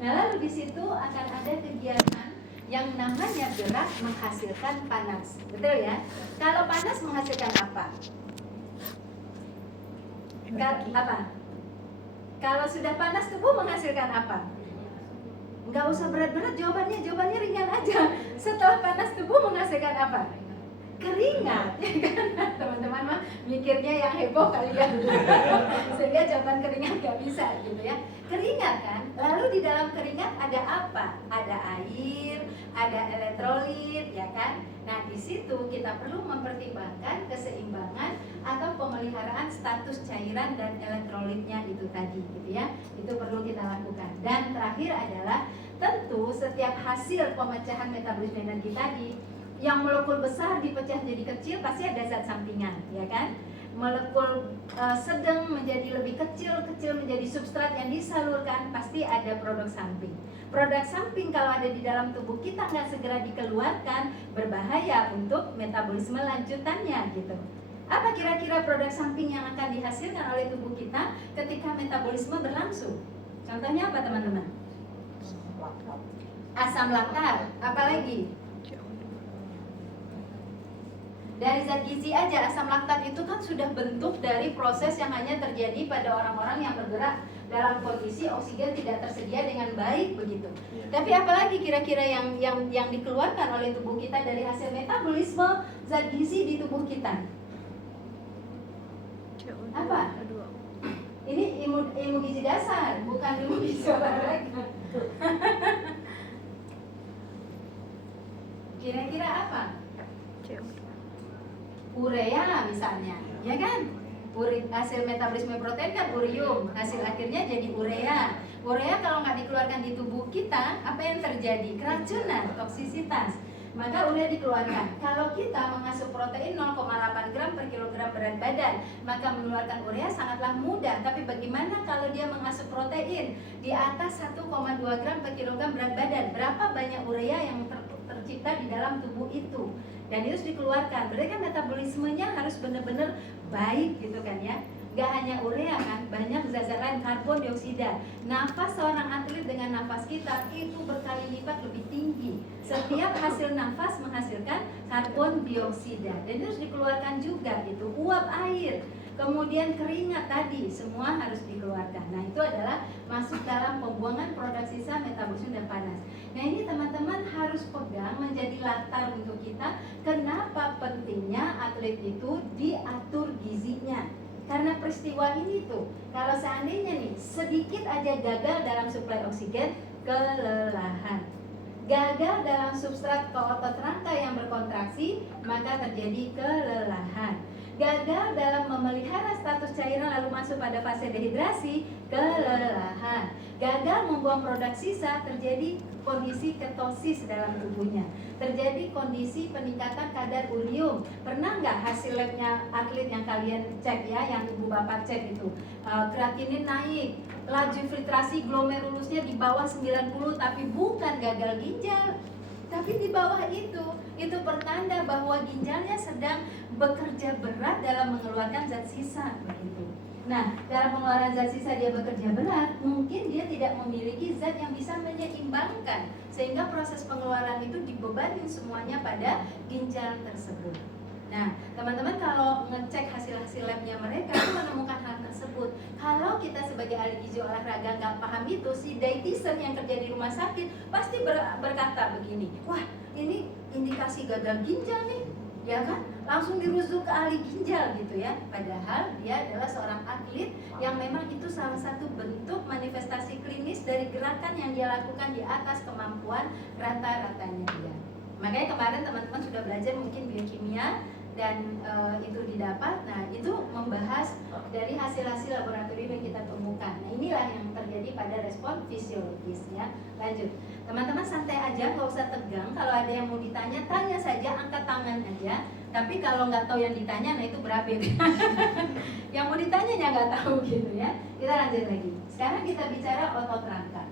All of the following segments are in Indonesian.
Nah, lalu di situ akan ada kegiatan yang namanya gerak menghasilkan panas. Betul ya? Kalau panas menghasilkan apa? Apa? Kalau sudah panas tubuh menghasilkan apa? Nggak usah berat-berat jawabannya ringan aja. Setelah panas tubuh menghasilkan apa? Keringat, ya kan? Teman-teman mah mikirnya yang heboh kali ya. Sehingga jawaban keringat nggak bisa gitu ya. Keringat kan? Lalu di dalam keringat ada apa? Ada air, ada elektrolit, ya kan? Nah, di situ kita perlu mempertimbangkan keseimbangan atau pemeliharaan status cairan dan elektrolitnya itu tadi, gitu ya. Itu perlu kita lakukan. Dan terakhir adalah tentu setiap hasil pemecahan metabolisme energi tadi, yang molekul besar dipecah jadi kecil pasti ada zat sampingan, ya kan? Molekul sedang menjadi lebih kecil, kecil menjadi substrat yang disalurkan, pasti ada produk samping. Produk samping kalau ada di dalam tubuh kita nggak segera dikeluarkan, berbahaya untuk metabolisme lanjutannya gitu. Apa kira-kira produk samping yang akan dihasilkan oleh tubuh kita ketika metabolisme berlangsung? Contohnya apa teman-teman? Asam laktat, apalagi? Dari zat gizi aja, asam laktat itu kan sudah bentuk dari proses yang hanya terjadi pada orang-orang yang bergerak dalam kondisi oksigen tidak tersedia dengan baik begitu. Tapi apalagi kira-kira yang dikeluarkan oleh tubuh kita dari hasil metabolisme zat gizi di tubuh kita? Apa? Ini ilmu gizi dasar, bukan ilmu gizi olahraga. Kira-kira apa? Urea misalnya, ya kan? Hasil metabolisme protein kan urium, hasil akhirnya jadi urea. Urea kalau nggak dikeluarkan di tubuh kita, apa yang terjadi? Keracunan, toksisitas. Maka urea dikeluarkan. Kalau kita mengasup protein 0,8 gram per kilogram berat badan, maka mengeluarkan urea sangatlah mudah. Tapi bagaimana kalau dia mengasup protein di atas 1,2 gram per kilogram berat badan? Berapa banyak urea yang tercipta di dalam tubuh itu? Dan itu harus dikeluarkan. Berarti kan metabolismenya harus benar-benar baik gitu kan ya. Gak hanya urea kan, banyak zat-zat lain, karbon dioksida. Nafas seorang atlet dengan nafas kita itu berkali lipat lebih tinggi. Setiap hasil nafas menghasilkan karbon dioksida. Dan itu harus dikeluarkan juga gitu. Uap air, kemudian keringat tadi, semua harus dikeluarkan. Nah, itu adalah masuk dalam pembuangan produk sisa metabolisme dan panas. Nah, ini teman-teman harus pegang menjadi latar untuk kita. Kenapa pentingnya atlet itu diatur gizinya? Karena peristiwa ini tuh, kalau seandainya nih sedikit aja gagal dalam suplai oksigen, kelelahan. Gagal dalam substrat ke otot rangka yang berkontraksi, maka terjadi kelelahan. Gagal dalam memelihara status cairan lalu masuk pada fase dehidrasi, kelelahan. Gagal membuang produk sisa, terjadi kondisi ketosis dalam tubuhnya. Terjadi kondisi peningkatan kadar urium. Pernah nggak hasil labnya atlet yang kalian cek ya, yang ibu bapak cek itu, kreatinin naik, laju filtrasi glomerulusnya di bawah 90, tapi bukan gagal ginjal, tapi di bawah itu pertanda bahwa ginjalnya sedang bekerja berat dalam mengeluarkan zat sisa begitu. Nah, dalam pengeluaran zat sisa dia bekerja berat, mungkin dia tidak memiliki zat yang bisa menyeimbangkan, sehingga proses pengeluaran itu dibebanin semuanya pada ginjal tersebut. Nah, teman-teman kalau ngecek hasil-hasil labnya mereka itu menemukan hal tersebut. Kalau kita sebagai ahli gizi olahraga nggak paham itu, si dietitian yang kerja di rumah sakit pasti berkata begini, wah ini indikasi gagal ginjal nih, ya kan? Langsung dirujuk ke ahli ginjal gitu ya. Padahal dia adalah seorang atlet yang memang itu salah satu bentuk manifestasi klinis dari gerakan yang dia lakukan di atas kemampuan rata-ratanya dia. Makanya kemarin teman-teman sudah belajar mungkin biokimia dan itu didapat. Nah, itu membahas dari hasil-hasil laboratorium yang kita temukan. Nah, inilah yang terjadi pada respon fisiologis ya. Lanjut. Teman-teman santai aja, nggak usah tegang. Kalau ada yang mau ditanya, tanya saja, angkat tangan aja. Tapi kalau nggak tahu yang ditanya, nah itu berabe. Yang mau ditanya nggak tahu gitu ya. Kita lanjut lagi. Sekarang kita bicara otot rangka.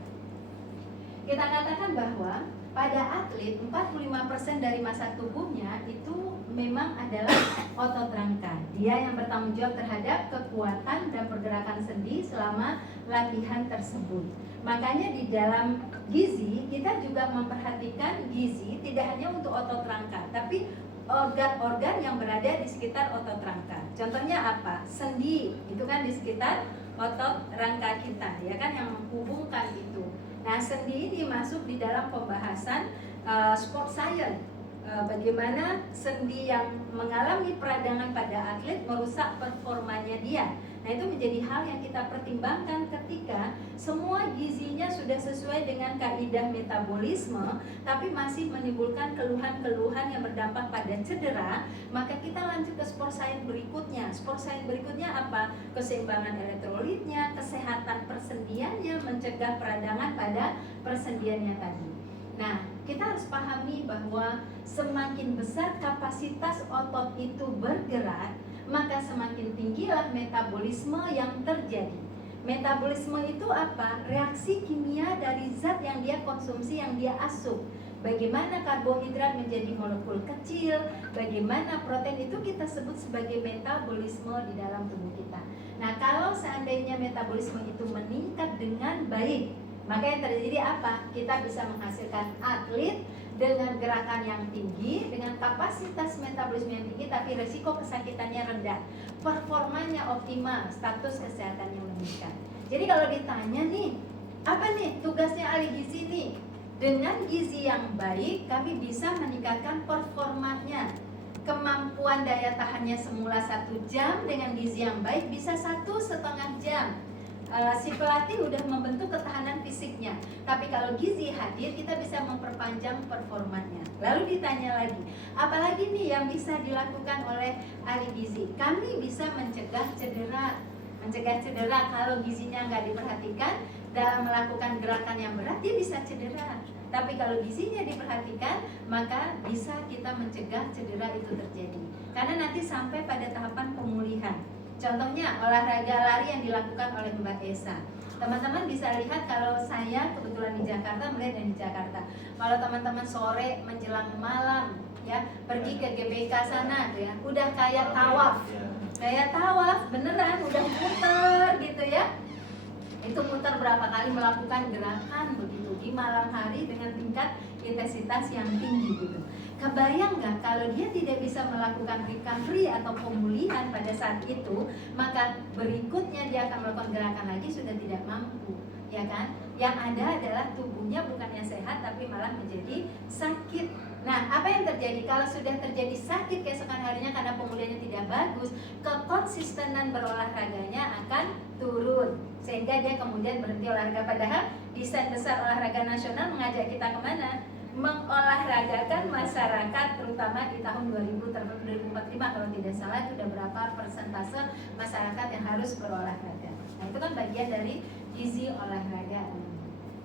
Kita katakan bahwa pada atlet 45% dari massa tubuhnya itu memang adalah otot rangka. Dia yang bertanggung jawab terhadap kekuatan dan pergerakan sendi selama latihan tersebut. Makanya di dalam gizi kita juga memperhatikan gizi tidak hanya untuk otot rangka, tapi organ-organ yang berada di sekitar otot rangka. Contohnya apa? Sendi, itu kan di sekitar otot rangka kita, ya kan, yang menghubungkan itu. Nah, sendi ini masuk di dalam pembahasan sport science. Bagaimana sendi yang mengalami peradangan pada atlet merusak performanya dia. Nah, itu menjadi hal yang kita pertimbangkan ketika semua gizinya sudah sesuai dengan kaidah metabolisme, tapi masih menimbulkan keluhan-keluhan yang berdampak pada cedera. Maka kita lanjut ke sport science berikutnya. Sport science berikutnya apa? Keseimbangan elektrolitnya, kesehatan persendiannya, mencegah peradangan pada persendiannya tadi. Nah, kita harus pahami bahwa semakin besar kapasitas otot itu bergerak, maka semakin tinggilah metabolisme yang terjadi. Metabolisme itu apa? Reaksi kimia dari zat yang dia konsumsi, yang dia asup. Bagaimana karbohidrat menjadi molekul kecil, bagaimana protein, itu kita sebut sebagai metabolisme di dalam tubuh kita. Nah, kalau seandainya metabolisme itu meningkat dengan baik, maka yang terjadi apa? Kita bisa menghasilkan atlet dengan gerakan yang tinggi, dengan kapasitas metabolisme yang tinggi, tapi resiko kesakitannya rendah, performanya optimal, status kesehatannya meningkat. Jadi kalau ditanya nih, apa nih tugasnya ahli gizi nih? Dengan gizi yang baik, kami bisa meningkatkan performanya. Kemampuan daya tahannya semula 1 jam, dengan gizi yang baik bisa 1,5 jam. Si pelatih udah membentuk ketahanan fisiknya, tapi kalau gizi hadir, kita bisa memperpanjang performanya. Lalu ditanya lagi, apalagi nih yang bisa dilakukan oleh ahli gizi? Kami bisa mencegah cedera. Mencegah cedera, kalau gizinya nggak diperhatikan dalam melakukan gerakan yang berat, dia bisa cedera. Tapi kalau gizinya diperhatikan, maka bisa kita mencegah cedera itu terjadi. Karena nanti sampai pada tahapan pemulihan. Contohnya olahraga lari yang dilakukan oleh Mbak Esa. Teman-teman bisa lihat, kalau saya kebetulan di Jakarta, melihat di Jakarta. Kalau teman-teman sore menjelang malam ya pergi ke GBK sana tuh ya, udah kayak tawaf. Kayak tawaf beneran, udah muter gitu ya. Itu muter berapa kali melakukan gerakan begitu di malam hari dengan tingkat intensitas yang tinggi gitu. Kebayang nggak kalau dia tidak bisa melakukan recovery atau pemulihan pada saat itu, maka berikutnya dia akan melakukan gerakan lagi sudah tidak mampu, ya kan? Yang ada adalah tubuhnya bukannya sehat tapi malah menjadi sakit. Nah, apa yang terjadi kalau sudah terjadi sakit keesokan harinya karena pemulihannya tidak bagus? Kekonsistenan berolahraganya akan turun, sehingga dia kemudian berhenti olahraga. Padahal desain besar olahraga nasional mengajak kita kemana? Mengolahragakan masyarakat, terutama di tahun 2045 kalau tidak salah, itu udah berapa persentase masyarakat yang harus berolahraga. Nah, itu kan bagian dari gizi olahraga,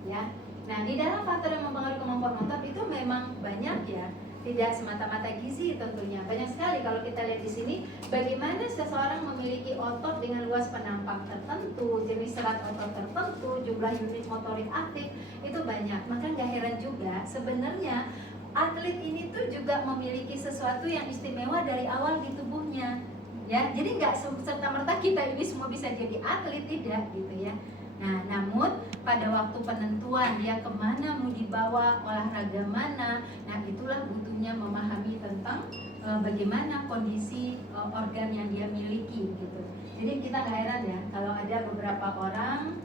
ya. Nah, di dalam faktor yang mempengaruhi kemampuan otot itu memang banyak ya. Tidak semata-mata gizi tentunya. Banyak sekali kalau kita lihat di sini bagaimana seseorang memiliki otot dengan luas penampang tertentu, jenis serat otot tertentu, jumlah unit motorik aktif, itu banyak. Maka nggak heran juga sebenarnya atlet ini tuh juga memiliki sesuatu yang istimewa dari awal di tubuhnya. Ya, jadi nggak serta-merta kita ini semua bisa jadi atlet, tidak gitu ya. Nah, namun pada waktu penentuan dia kemana mau dibawa, olahraga mana, nah itulah butuhnya memahami tentang bagaimana kondisi organ yang dia miliki gitu. Jadi kita nggak heran ya kalau ada beberapa orang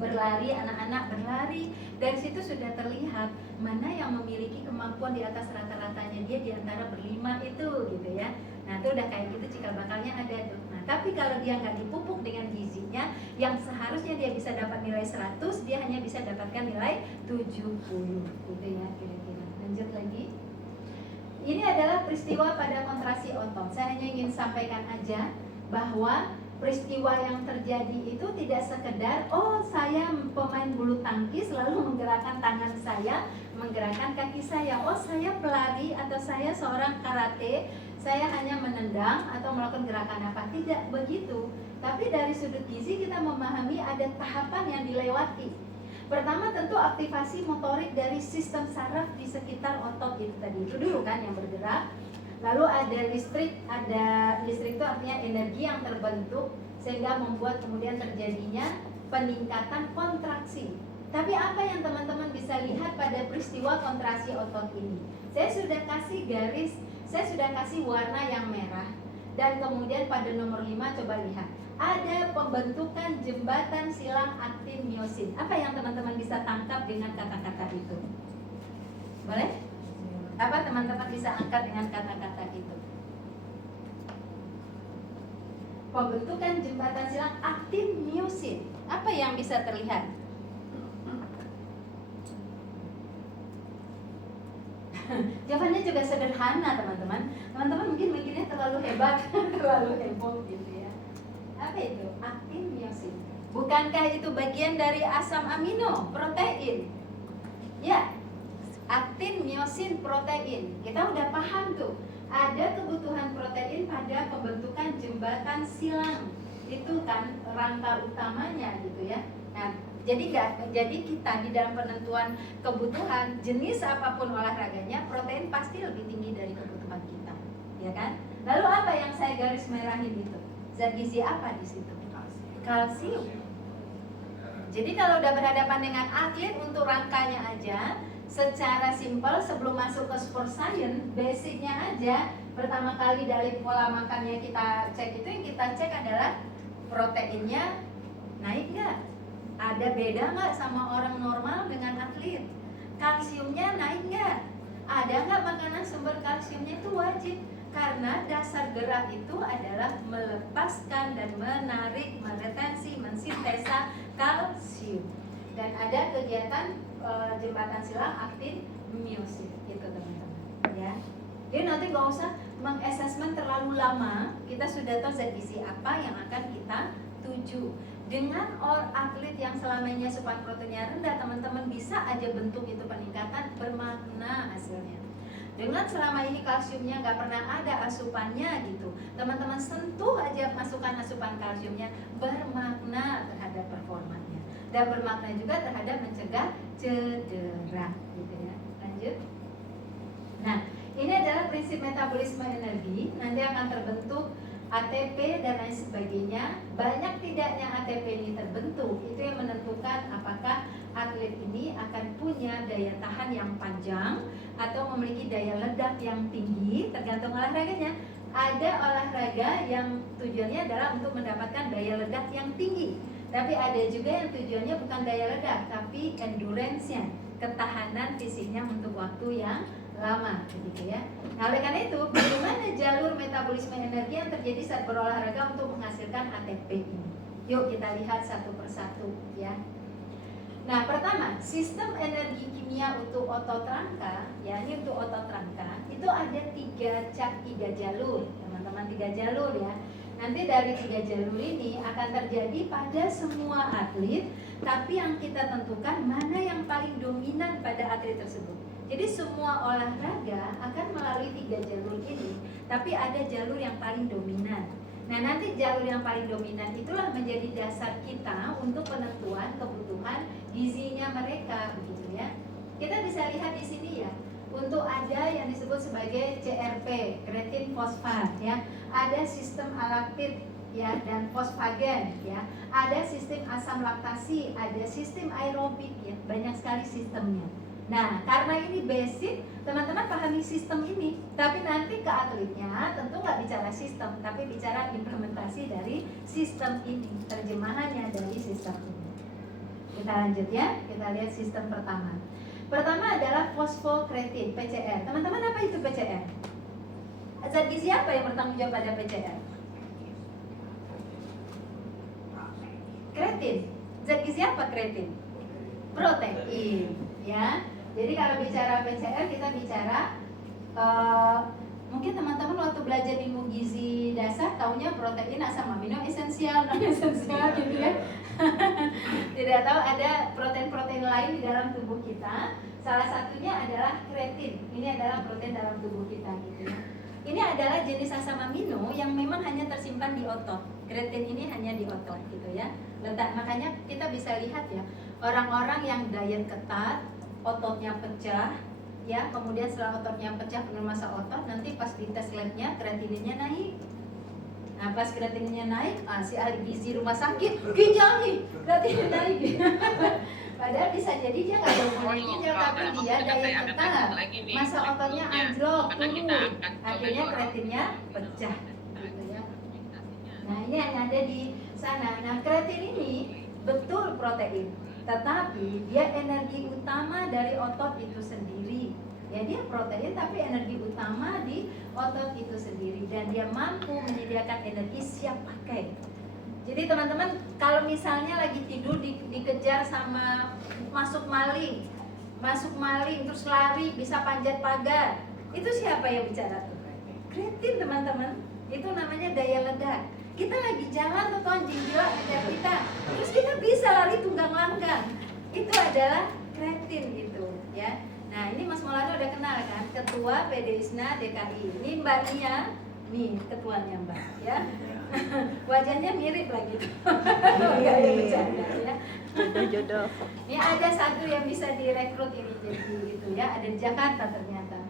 berlari, anak-anak berlari, dari situ sudah terlihat mana yang memiliki kemampuan di atas rata-ratanya dia di antara berlima itu gitu ya. Nah, itu udah kayak gitu cikal bakalnya ada tuh. Nah, tapi kalau dia nggak dipupuk dengan gizinya, yang seharusnya dia bisa dapat nilai 100, dia hanya bisa dapatkan nilai 70 gitu ya kira-kira. Lanjut lagi. Ini adalah peristiwa pada kontraksi otot. Saya hanya ingin sampaikan aja bahwa peristiwa yang terjadi itu tidak sekedar saya pemain bulu tangkis lalu menggerakkan tangan saya, menggerakkan kaki saya, saya pelari atau saya seorang karate, saya hanya menendang atau melakukan gerakan apa. Tidak begitu. Tapi dari sudut gizi kita memahami ada tahapan yang dilewati. Pertama tentu aktivasi motorik dari sistem saraf di sekitar otot itu tadi. Itu dulu kan yang bergerak. Lalu ada listrik itu artinya energi yang terbentuk sehingga membuat kemudian terjadinya peningkatan kontraksi. Tapi apa yang teman-teman bisa lihat pada peristiwa kontraksi otot ini? Saya sudah kasih garis, saya sudah kasih warna yang merah. Dan kemudian pada nomor 5 coba lihat. Ada pembentukan jembatan silang aktin miosin. Apa yang teman-teman bisa tangkap dengan kata-kata itu? Boleh? Apa teman-teman bisa angkat dengan kata-kata itu? Pembentukan jembatan silang aktin miosin. Apa yang bisa terlihat? Jawabannya juga sederhana, teman-teman. Teman-teman mungkin mikirnya terlalu hebat, terlalu heboh gitu ya. Apa itu? Aktin miosin. Bukankah itu bagian dari asam amino, protein? Ya, aktin miosin protein. Kita udah paham tuh. Ada kebutuhan protein pada pembentukan jembatan silang. Itu kan rangka utamanya gitu ya. Nah, jadi kita di dalam penentuan kebutuhan jenis apapun olahraganya, protein pasti lebih tinggi dari kebutuhan kita, ya kan? Lalu apa yang saya garis merahin itu? Zat gizi apa di situ? Kalsium. Jadi kalau udah berhadapan dengan atlet untuk rangkanya aja, secara simpel sebelum masuk ke sport science, basicnya aja, pertama kali dari pola makannya kita cek itu, yang kita cek adalah proteinnya naik nggak? Ada beda nggak sama orang normal dengan atlet? Kalsiumnya naik nggak? Ada nggak makanan sumber kalsiumnya? Itu wajib, karena dasar gerak itu adalah melepaskan dan menarik, meretensi, mensintesa kalsium. Dan ada kegiatan jembatan silang aktin miosin itu teman-teman ya. Jadi nanti nggak usah mengassessment terlalu lama, kita sudah tahu zat gizi apa yang akan kita tuju. Dengan atlet yang selamanya asupan proteinnya rendah, teman-teman bisa aja bentuk itu peningkatan bermakna hasilnya. Dengan selama ini kalsiumnya nggak pernah ada asupannya gitu, teman-teman sentuh aja masukkan asupan kalsiumnya, bermakna terhadap performanya dan bermakna juga terhadap mencegah cedera gitu ya. Lanjut. Nah, ini adalah prinsip metabolisme energi. Nanti akan terbentuk ATP dan lain sebagainya. Banyak tidaknya ATP ini terbentuk, itu yang menentukan apakah atlet ini akan punya daya tahan yang panjang atau memiliki daya ledak yang tinggi, tergantung olahraganya. Ada olahraga yang tujuannya adalah untuk mendapatkan daya ledak yang tinggi, tapi ada juga yang tujuannya bukan daya ledak, tapi endurance-nya, ketahanan fisiknya untuk waktu yang lama gitu ya. Nah, oleh karena itu, bagaimana jalur metabolisme energi yang terjadi saat berolahraga untuk menghasilkan ATP ini? Yuk kita lihat satu persatu ya. Nah, pertama, sistem energi kimia untuk otot rangka, ya ini untuk otot rangka, itu ada tiga jalur, teman-teman, 3 jalur ya. Nanti dari 3 jalur ini akan terjadi pada semua atlet, tapi yang kita tentukan mana yang paling dominan pada atlet tersebut. Jadi semua olahraga akan melalui 3 jalur ini, tapi ada jalur yang paling dominan. Nah, nanti jalur yang paling dominan itulah menjadi dasar kita untuk penentuan kebutuhan gizinya mereka, begitu ya. Kita bisa lihat di sini ya, untuk ada yang disebut sebagai CRP, kreatin fosfat ya, ada sistem alaktit ya dan fosfagen ya, ada sistem asam laktasi, ada sistem aerobik ya, banyak sekali sistemnya. Nah, karena ini basic, teman-teman pahami sistem ini, tapi nanti ke atletnya tentu nggak bicara sistem, tapi bicara implementasi dari sistem ini, terjemahannya dari sistem ini. Kita lanjut ya, kita lihat sistem pertama. Pertama adalah fosfokreatin, PCR. Teman-teman, apa itu PCR? Zat gizi apa yang bertanggung jawab pada PCR? Kreatin. Zat gizi apa kreatin? Protein, ya. Jadi kalau bicara PCR kita bicara mungkin teman-teman waktu belajar ilmu gizi dasar taunya protein, asam amino, esensial, non esensial gitu ya. Tidak tahu ada protein-protein lain di dalam tubuh kita. Salah satunya adalah kreatin. Ini adalah protein dalam tubuh kita gitu ya. Ini adalah jenis asam amino yang memang hanya tersimpan di otot. Kreatin ini hanya di otot gitu ya. Letak, makanya kita bisa lihat ya, orang-orang yang diet ketat, ototnya pecah ya, kemudian setelah ototnya pecah penuh massa otot, nanti pas di tes labnya kreatininnya naik. Nah pas kreatinnya naik, si ahli gizi rumah sakit, ginjal nih, kreatinnya naik. Padahal bisa jadi dia nggak ada hubungan ginjal, tapi dia daya tetap, masa ototnya anjlok, turun, akhirnya kreatinnya pecah, gitu ya. Nah ini yang ada di sana. Nah kreatin ini betul protein, tetapi dia energi utama dari otot itu sendiri. Ya dia protein tapi energi utama di otot itu sendiri, dan dia mampu menyediakan energi siap pakai. Jadi teman-teman kalau misalnya lagi tidur dikejar sama masuk maling terus lari bisa panjat pagar, itu siapa yang bicara tuh? Kreatin teman-teman, itu namanya daya ledak. Kita lagi jalan tuh anjing gila ngejar kita, terus kita bisa lari tunggang langgang, itu adalah kreatin itu ya. Nah ini Mas Maulana udah kenal kan, ketua PDISNA DKI. Ini Mbak Nia, nih ketuanya Mbak ya. Wajahnya mirip lagi. Enggak ada bercanda ya. Jodoh-jodoh. Ini ada satu yang bisa direkrut ini jadi gitu ya, ada di Jakarta ternyata.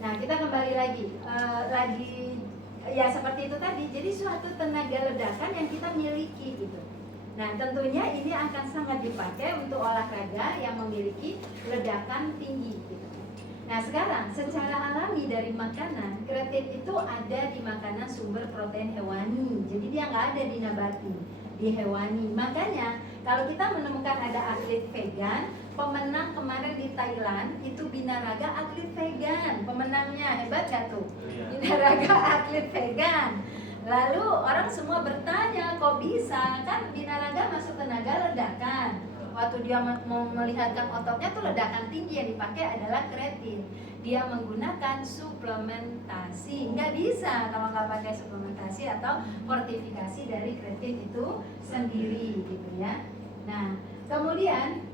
Nah kita kembali lagi ya seperti itu tadi. Jadi suatu tenaga ledakan yang kita miliki gitu. Nah tentunya ini akan sangat dipakai untuk olahraga yang memiliki ledakan tinggi gitu. Nah sekarang secara alami dari makanan, kreatin itu ada di makanan sumber protein hewani. Jadi dia nggak ada di nabati, di hewani. Makanya kalau kita menemukan ada atlet vegan, pemenang kemarin di Thailand itu binaraga atlet vegan, pemenangnya hebat gak tuh? Binaraga atlet vegan. Lalu orang semua bertanya, kok bisa? Kan binaraga masuk tenaga ledakan. Waktu dia mau melihatkan ototnya tuh ledakan tinggi yang dipakai adalah kreatin. Dia menggunakan suplementasi. Nggak bisa kalau nggak pakai suplementasi atau fortifikasi dari kreatin itu sendiri gitu ya. Nah, kemudian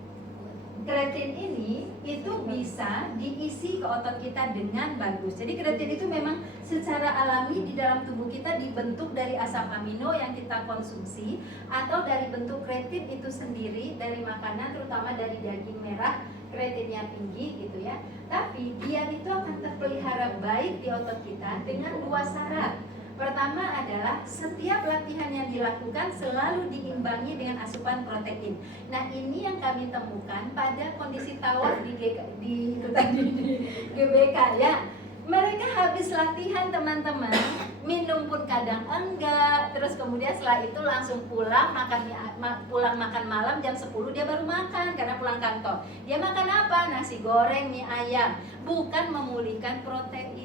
kreatin ini itu bisa diisi ke otot kita dengan bagus. Jadi kreatin itu memang secara alami di dalam tubuh kita dibentuk dari asam amino yang kita konsumsi, atau dari bentuk kreatin itu sendiri dari makanan, terutama dari daging merah, kreatinnya tinggi gitu ya. Tapi dia itu akan terpelihara baik di otot kita dengan dua syarat. Pertama adalah setiap latihan yang dilakukan selalu diimbangi dengan asupan protein. Nah ini yang kami temukan pada kondisi tawaf di GBK ya. Mereka habis latihan teman-teman, minum pun kadang enggak. Terus kemudian setelah itu langsung pulang makan malam jam 10 dia baru makan karena pulang kantor. Dia makan apa? Nasi goreng, mie ayam, bukan memulihkan proteinnya.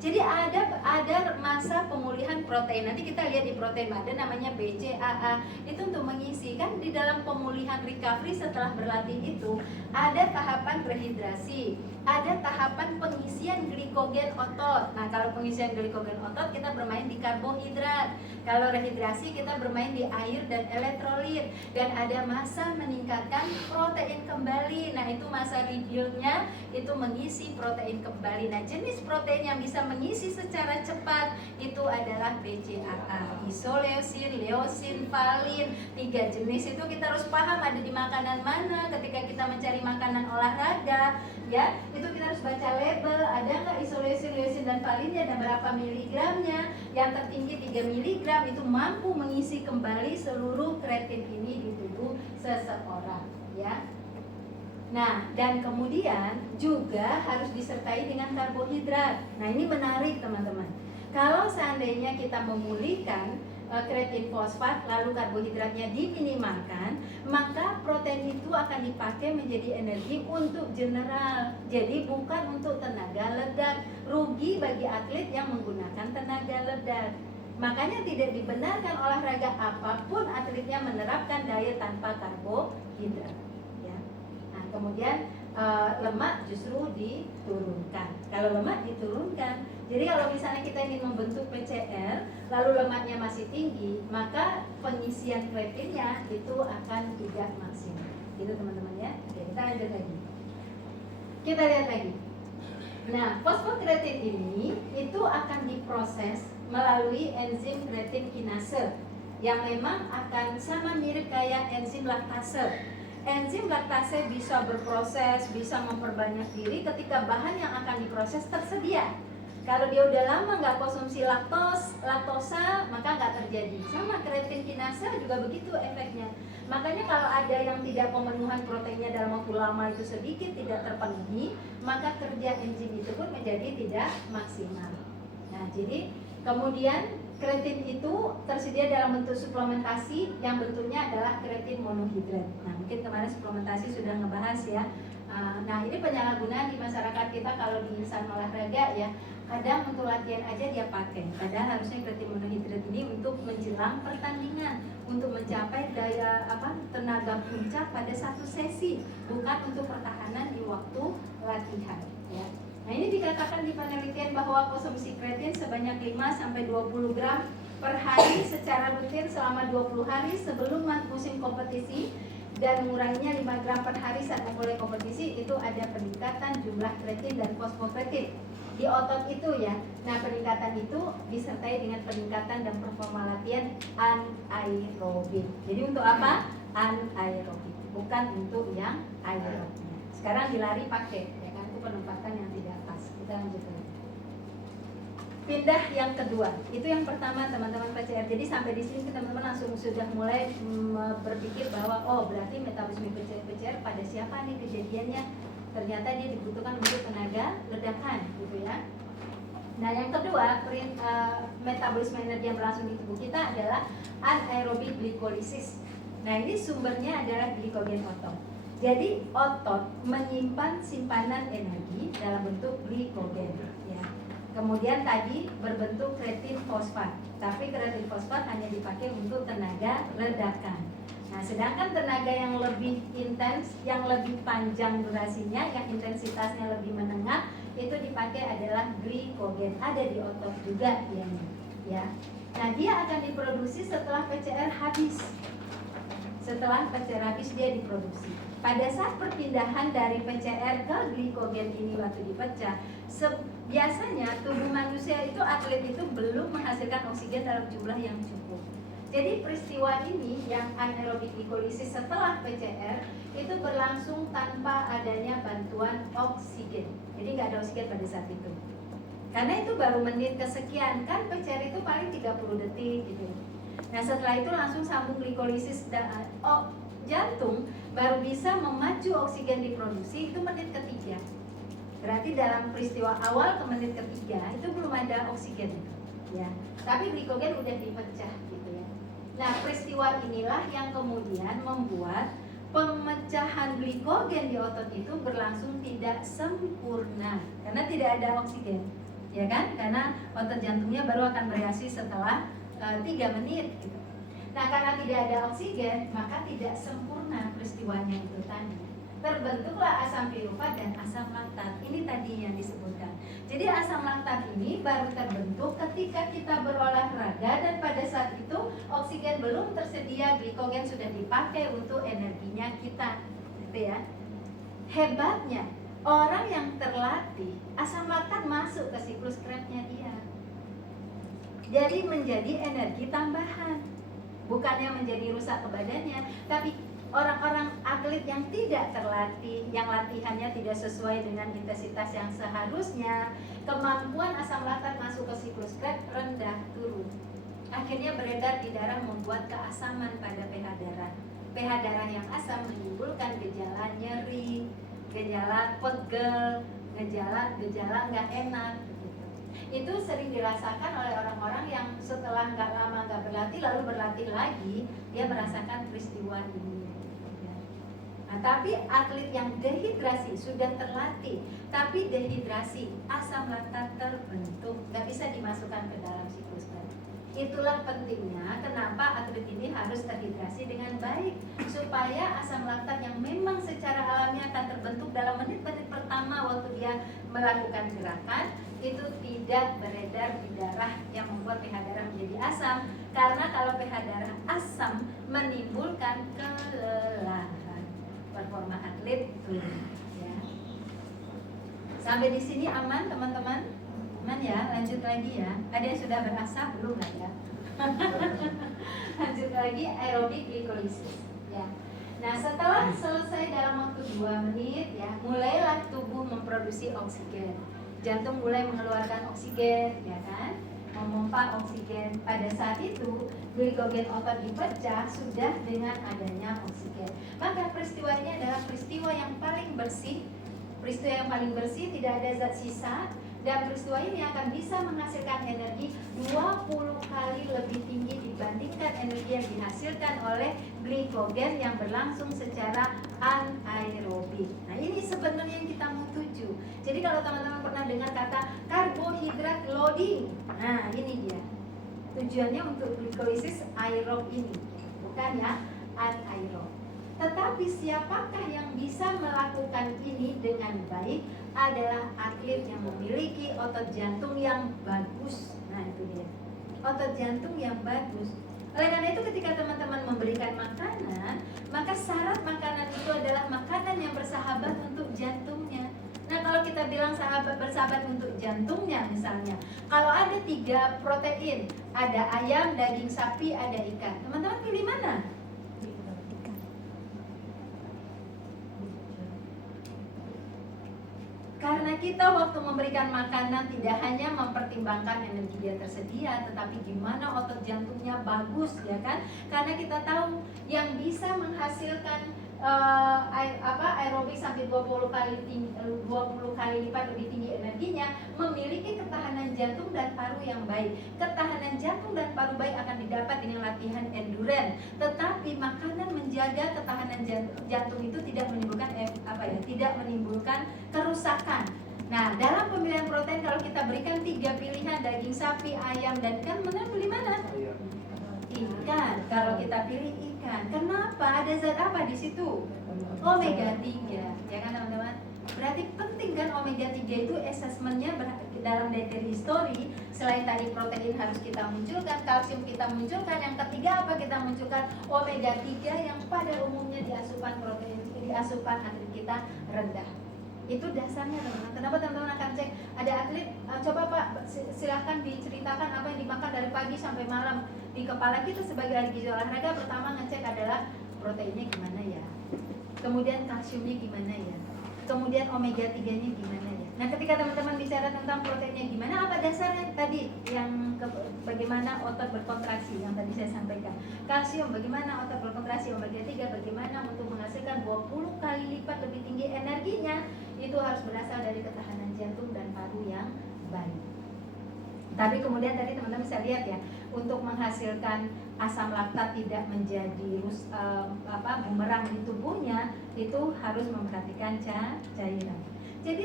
Jadi ada masa pemulihan protein. Nanti kita lihat di protein ada namanya BCAA. Itu untuk mengisi kan di dalam pemulihan recovery setelah berlatih itu ada tahapan rehidrasi, ada tahapan pengisian glikogen otot. Nah, kalau pengisian glikogen otot kita bermain di karbohidrat. Kalau rehidrasi kita bermain di air dan elektrolit, dan ada masa meningkatkan protein kembali. Nah, itu masa rebuild-nya itu mengisi protein kembali. Nah, jenis protein yang bisa mengisi secara cepat itu adalah BCAA, isoleucin, leucin, valin. 3 jenis itu kita harus paham ada di makanan mana ketika kita mencari makanan olahraga ya. Itu kita harus baca label, ada nggak isoleucin, leucin dan valinnya dan berapa miligramnya. Yang tertinggi 3 miligram itu mampu mengisi kembali seluruh kreatin ini di tubuh seseorang ya. Nah, dan kemudian juga harus disertai dengan karbohidrat. Nah, ini menarik teman-teman. Kalau seandainya kita memulihkan kreatin fosfat lalu karbohidratnya diminimalkan, maka protein itu akan dipakai menjadi energi untuk general. Jadi bukan untuk tenaga ledak. Rugi bagi atlet yang menggunakan tenaga ledak. Makanya tidak dibenarkan olahraga apapun atletnya menerapkan diet tanpa karbohidrat. Kemudian lemak justru diturunkan. Kalau lemak diturunkan, jadi kalau misalnya kita ingin membentuk PCR lalu lemaknya masih tinggi, maka pengisian kreatinnya itu akan tidak maksimal. Gitu teman-teman ya. Oke, kita lanjut lagi. Kita lihat lagi. Nah, fosfokreatin ini itu akan diproses melalui enzim kreatin kinase yang memang akan sama mirip kayak enzim laktase. Enzim laktase bisa berproses, bisa memperbanyak diri ketika bahan yang akan diproses tersedia. Kalau dia udah lama nggak konsumsi laktosa, maka nggak terjadi. Sama kreatin kinase juga begitu efeknya. Makanya kalau ada yang tidak pemenuhan proteinnya dalam waktu lama itu sedikit tidak terpenuhi, maka kerja enzim itu pun menjadi tidak maksimal. Nah, jadi kemudian kreatin itu tersedia dalam bentuk suplementasi yang bentuknya adalah kreatin monohidrat. Nah, mungkin kemarin suplementasi sudah ngebahas ya. Nah, ini penyalahgunaan di masyarakat kita kalau di insan olahraga ya. Kadang untuk latihan aja dia pakai. Padahal harusnya kreatin monohidrat ini untuk menjelang pertandingan, untuk mencapai daya tenaga puncak pada satu sesi, bukan untuk pertahanan di waktu latihan ya. Nah, ini dikatakan di penelitian bahwa konsumsi kreatin sebanyak 5-20 gram per hari secara rutin selama 20 hari sebelum musim kompetisi dan menguranginya 5 gram per hari saat memulai kompetisi, itu ada peningkatan jumlah kreatin dan fosfopretin di otot itu ya. Nah, peningkatan itu disertai dengan peningkatan dan performa latihan anaerobik. Jadi untuk apa? Anaerobik, bukan untuk yang aerobik. Sekarang dilari pakai ya kan, itu penempatan yang tidak pas. Kita lanjut lagi. Pindah yang kedua. Itu yang pertama teman-teman PCR. Jadi sampai di sini teman-teman langsung sudah mulai berpikir bahwa oh berarti metabolisme PCR pada siapa nih kejadiannya? Ternyata dia dibutuhkan untuk tenaga ledakan gitu ya. Nah, yang kedua, metabolisme energi yang berlangsung di tubuh kita adalah anaerobik glikolisis. Nah, ini sumbernya adalah glikogen otot. Jadi otot menyimpan simpanan energi dalam bentuk glikogen ya. Kemudian tadi berbentuk kreatin fosfat. Tapi kreatin fosfat hanya dipakai untuk tenaga ledakan. Nah, sedangkan tenaga yang lebih intens, yang lebih panjang durasinya, yang intensitasnya lebih menengah, itu dipakai adalah glikogen. Ada di otot juga dianya, ya. Nah, dia akan diproduksi setelah PCR habis. Setelah PCR habis dia diproduksi. Pada saat perpindahan dari PCR ke glikogen ini waktu dipecah, biasanya tubuh manusia itu, atlet itu belum menghasilkan oksigen dalam jumlah yang cukup. Jadi peristiwa ini yang anaerobik glikolisis setelah PCR itu berlangsung tanpa adanya bantuan oksigen. Jadi nggak ada oksigen pada saat itu. Karena itu baru menit kesekian, kan PCR itu paling 30 detik gitu. Nah, setelah itu langsung sambung glikolisis jantung baru bisa memacu oksigen diproduksi itu menit ketiga. Berarti dalam peristiwa awal ke menit ketiga itu belum ada oksigen ya. Tapi glikogen udah dipecah gitu ya. Nah, peristiwa inilah yang kemudian membuat pemecahan glikogen di otot itu berlangsung tidak sempurna karena tidak ada oksigen, ya kan? Karena otot jantungnya baru akan bereaksi setelah 3 menit gitu. Nah, karena tidak ada oksigen, maka tidak sempurna peristiwanya itu tadi. Terbentuklah asam pirufat dan asam laktat. Ini tadi yang disebutkan. Jadi asam laktat ini baru terbentuk ketika kita berolahraga dan pada saat itu oksigen belum tersedia, glikogen sudah dipakai untuk energinya kita, gitu ya. Hebatnya, orang yang terlatih, asam laktat masuk ke siklus Krebsnya dia. Jadi menjadi energi tambahan. Bukannya menjadi rusak ke badannya, tapi orang-orang atlet yang tidak terlatih, yang latihannya tidak sesuai dengan intensitas yang seharusnya, kemampuan asam laktat masuk ke siklus Krebs rendah, turun. Akhirnya beredar di darah membuat keasaman pada pH darah. pH darah yang asam menimbulkan gejala nyeri, gejala pegel, gejala nggak enak. Itu sering dirasakan oleh orang-orang yang setelah nggak lama nggak berlatih lalu berlatih lagi, dia merasakan peristiwa ini. Nah, tapi atlet yang dehidrasi sudah terlatih, tapi dehidrasi, asam laktat terbentuk, nggak bisa dimasukkan ke dalam siklus tadi. Itulah pentingnya kenapa atlet ini harus terhidrasi dengan baik, supaya asam laktat yang memang secara alami akan terbentuk dalam menit-menit pertama waktu dia melakukan gerakan itu tidak beredar di darah yang membuat pH darah menjadi asam. Karena kalau pH darah asam menimbulkan kelelahan, performa atlet turun. Ya. Sampai di sini aman teman-teman? Aman ya? Lanjut lagi ya. Ada yang sudah berasap belum lah ya? Lanjut lagi aerobik glikolisis. Ya. Nah, setelah selesai dalam waktu 2 menit ya, mulailah tubuh memproduksi oksigen. jantung mulai mengeluarkan oksigen, ya kan? Memompa oksigen. Pada saat itu glikogen otot dipecah sudah dengan adanya oksigen. Maka peristiwa ini adalah peristiwa yang paling bersih. Peristiwa yang paling bersih, tidak ada zat sisa. Dan peristiwa ini akan bisa menghasilkan energi 20 kali lebih tinggi dibandingkan energi yang dihasilkan oleh glikogen yang berlangsung secara anaerobik. Nah, ini sebenarnya yang kita mau tuju. Jadi kalau teman-teman pernah dengar kata karbohidrat loading, nah ini dia. Tujuannya untuk glikolisis aerob ini, bukan ya anaerob. Tetapi siapakah yang bisa melakukan ini dengan baik adalah atlet yang memiliki otot jantung yang bagus. Nah itu dia, otot jantung yang bagus. Oleh karena itu ketika teman-teman memberikan makanan, maka syarat makanan itu adalah makanan yang bersahabat untuk jantungnya. Nah kalau kita bilang bersahabat untuk jantungnya misalnya, kalau ada 3 protein, ada ayam, daging sapi, ada ikan, teman-teman pilih mana? Karena kita waktu memberikan makanan tidak hanya mempertimbangkan energi dia tersedia, tetapi gimana otot jantungnya bagus, ya kan? Karena kita tahu yang bisa menghasilkan aerobik sampai 20 kali lipat lebih tinggi energinya memiliki ketahanan jantung dan paru yang baik. Ketahanan jantung dan paru baik akan didapat dengan latihan endurance. Tetapi makanan menjaga ketahanan jantung itu tidak menimbulkan tidak menimbulkan kerusakan. Nah, dalam pemilihan protein kalau kita berikan 3 pilihan, daging sapi, ayam, dan ikan, beli mana? Ikan. Kalau kita pilih ikan, kenapa? Ada zat apa di situ? Omega 3, ya kan teman-teman? Berarti penting kan omega 3 itu assessmentnya dalam dietary history. Selain tadi protein harus kita munculkan, kalsium kita munculkan, yang ketiga apa kita munculkan? Omega 3 yang pada umumnya di asupan protein, di asupan atlet kita rendah. Itu dasarnya teman-teman. Kenapa teman-teman akan cek? Ada atlet, coba Pak silahkan diceritakan apa yang dimakan dari pagi sampai malam. Di kepala kita sebagai ahli gizi olahraga, pertama ngecek adalah proteinnya gimana ya, kemudian kalsiumnya gimana ya, kemudian omega 3-nya gimana ya. Nah ketika teman-teman bicara tentang proteinnya gimana, apa dasarnya tadi yang bagaimana otot berkontraksi yang tadi saya sampaikan. Kalsium, bagaimana otot berkontraksi. Omega 3, bagaimana untuk menghasilkan 20 kali lipat lebih tinggi energinya. Itu harus berasal dari ketahanan jantung dan paru yang baik. Tapi kemudian tadi teman-teman bisa lihat ya, untuk menghasilkan asam laktat tidak menjadi bumerang di tubuhnya, itu harus memperhatikan cairan. Jadi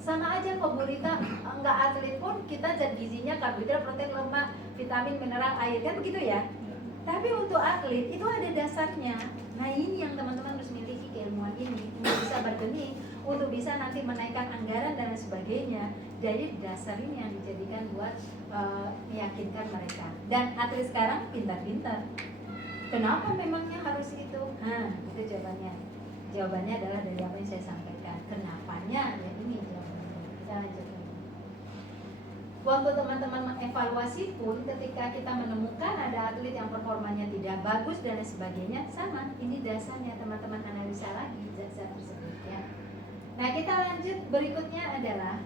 sama aja kok Bu Rita, enggak atlet pun kita zat gizinya karbohidrat, protein, lemak, vitamin, mineral, air, kan begitu ya. Tapi untuk atlet itu ada dasarnya. Nah ini yang teman-teman harus miliki keilmuan ini untuk bisa bergening, untuk bisa nanti menaikkan anggaran dan sebagainya. Jadi dasar ini yang dijadikan buat meyakinkan mereka. Dan atlet sekarang pintar-pintar. Kenapa memangnya harus itu? Nah itu jawabannya. Jawabannya adalah dari apa yang saya sampaikan. Kenapanya? Ya ini jawabannya. Kita lanjut. Waktu teman-teman mengevaluasi pun, ketika kita menemukan ada atlet yang performanya tidak bagus dan sebagainya, sama, ini dasarnya teman-teman analisa lagi zat-zat tersebut ya. Nah kita lanjut, berikutnya adalah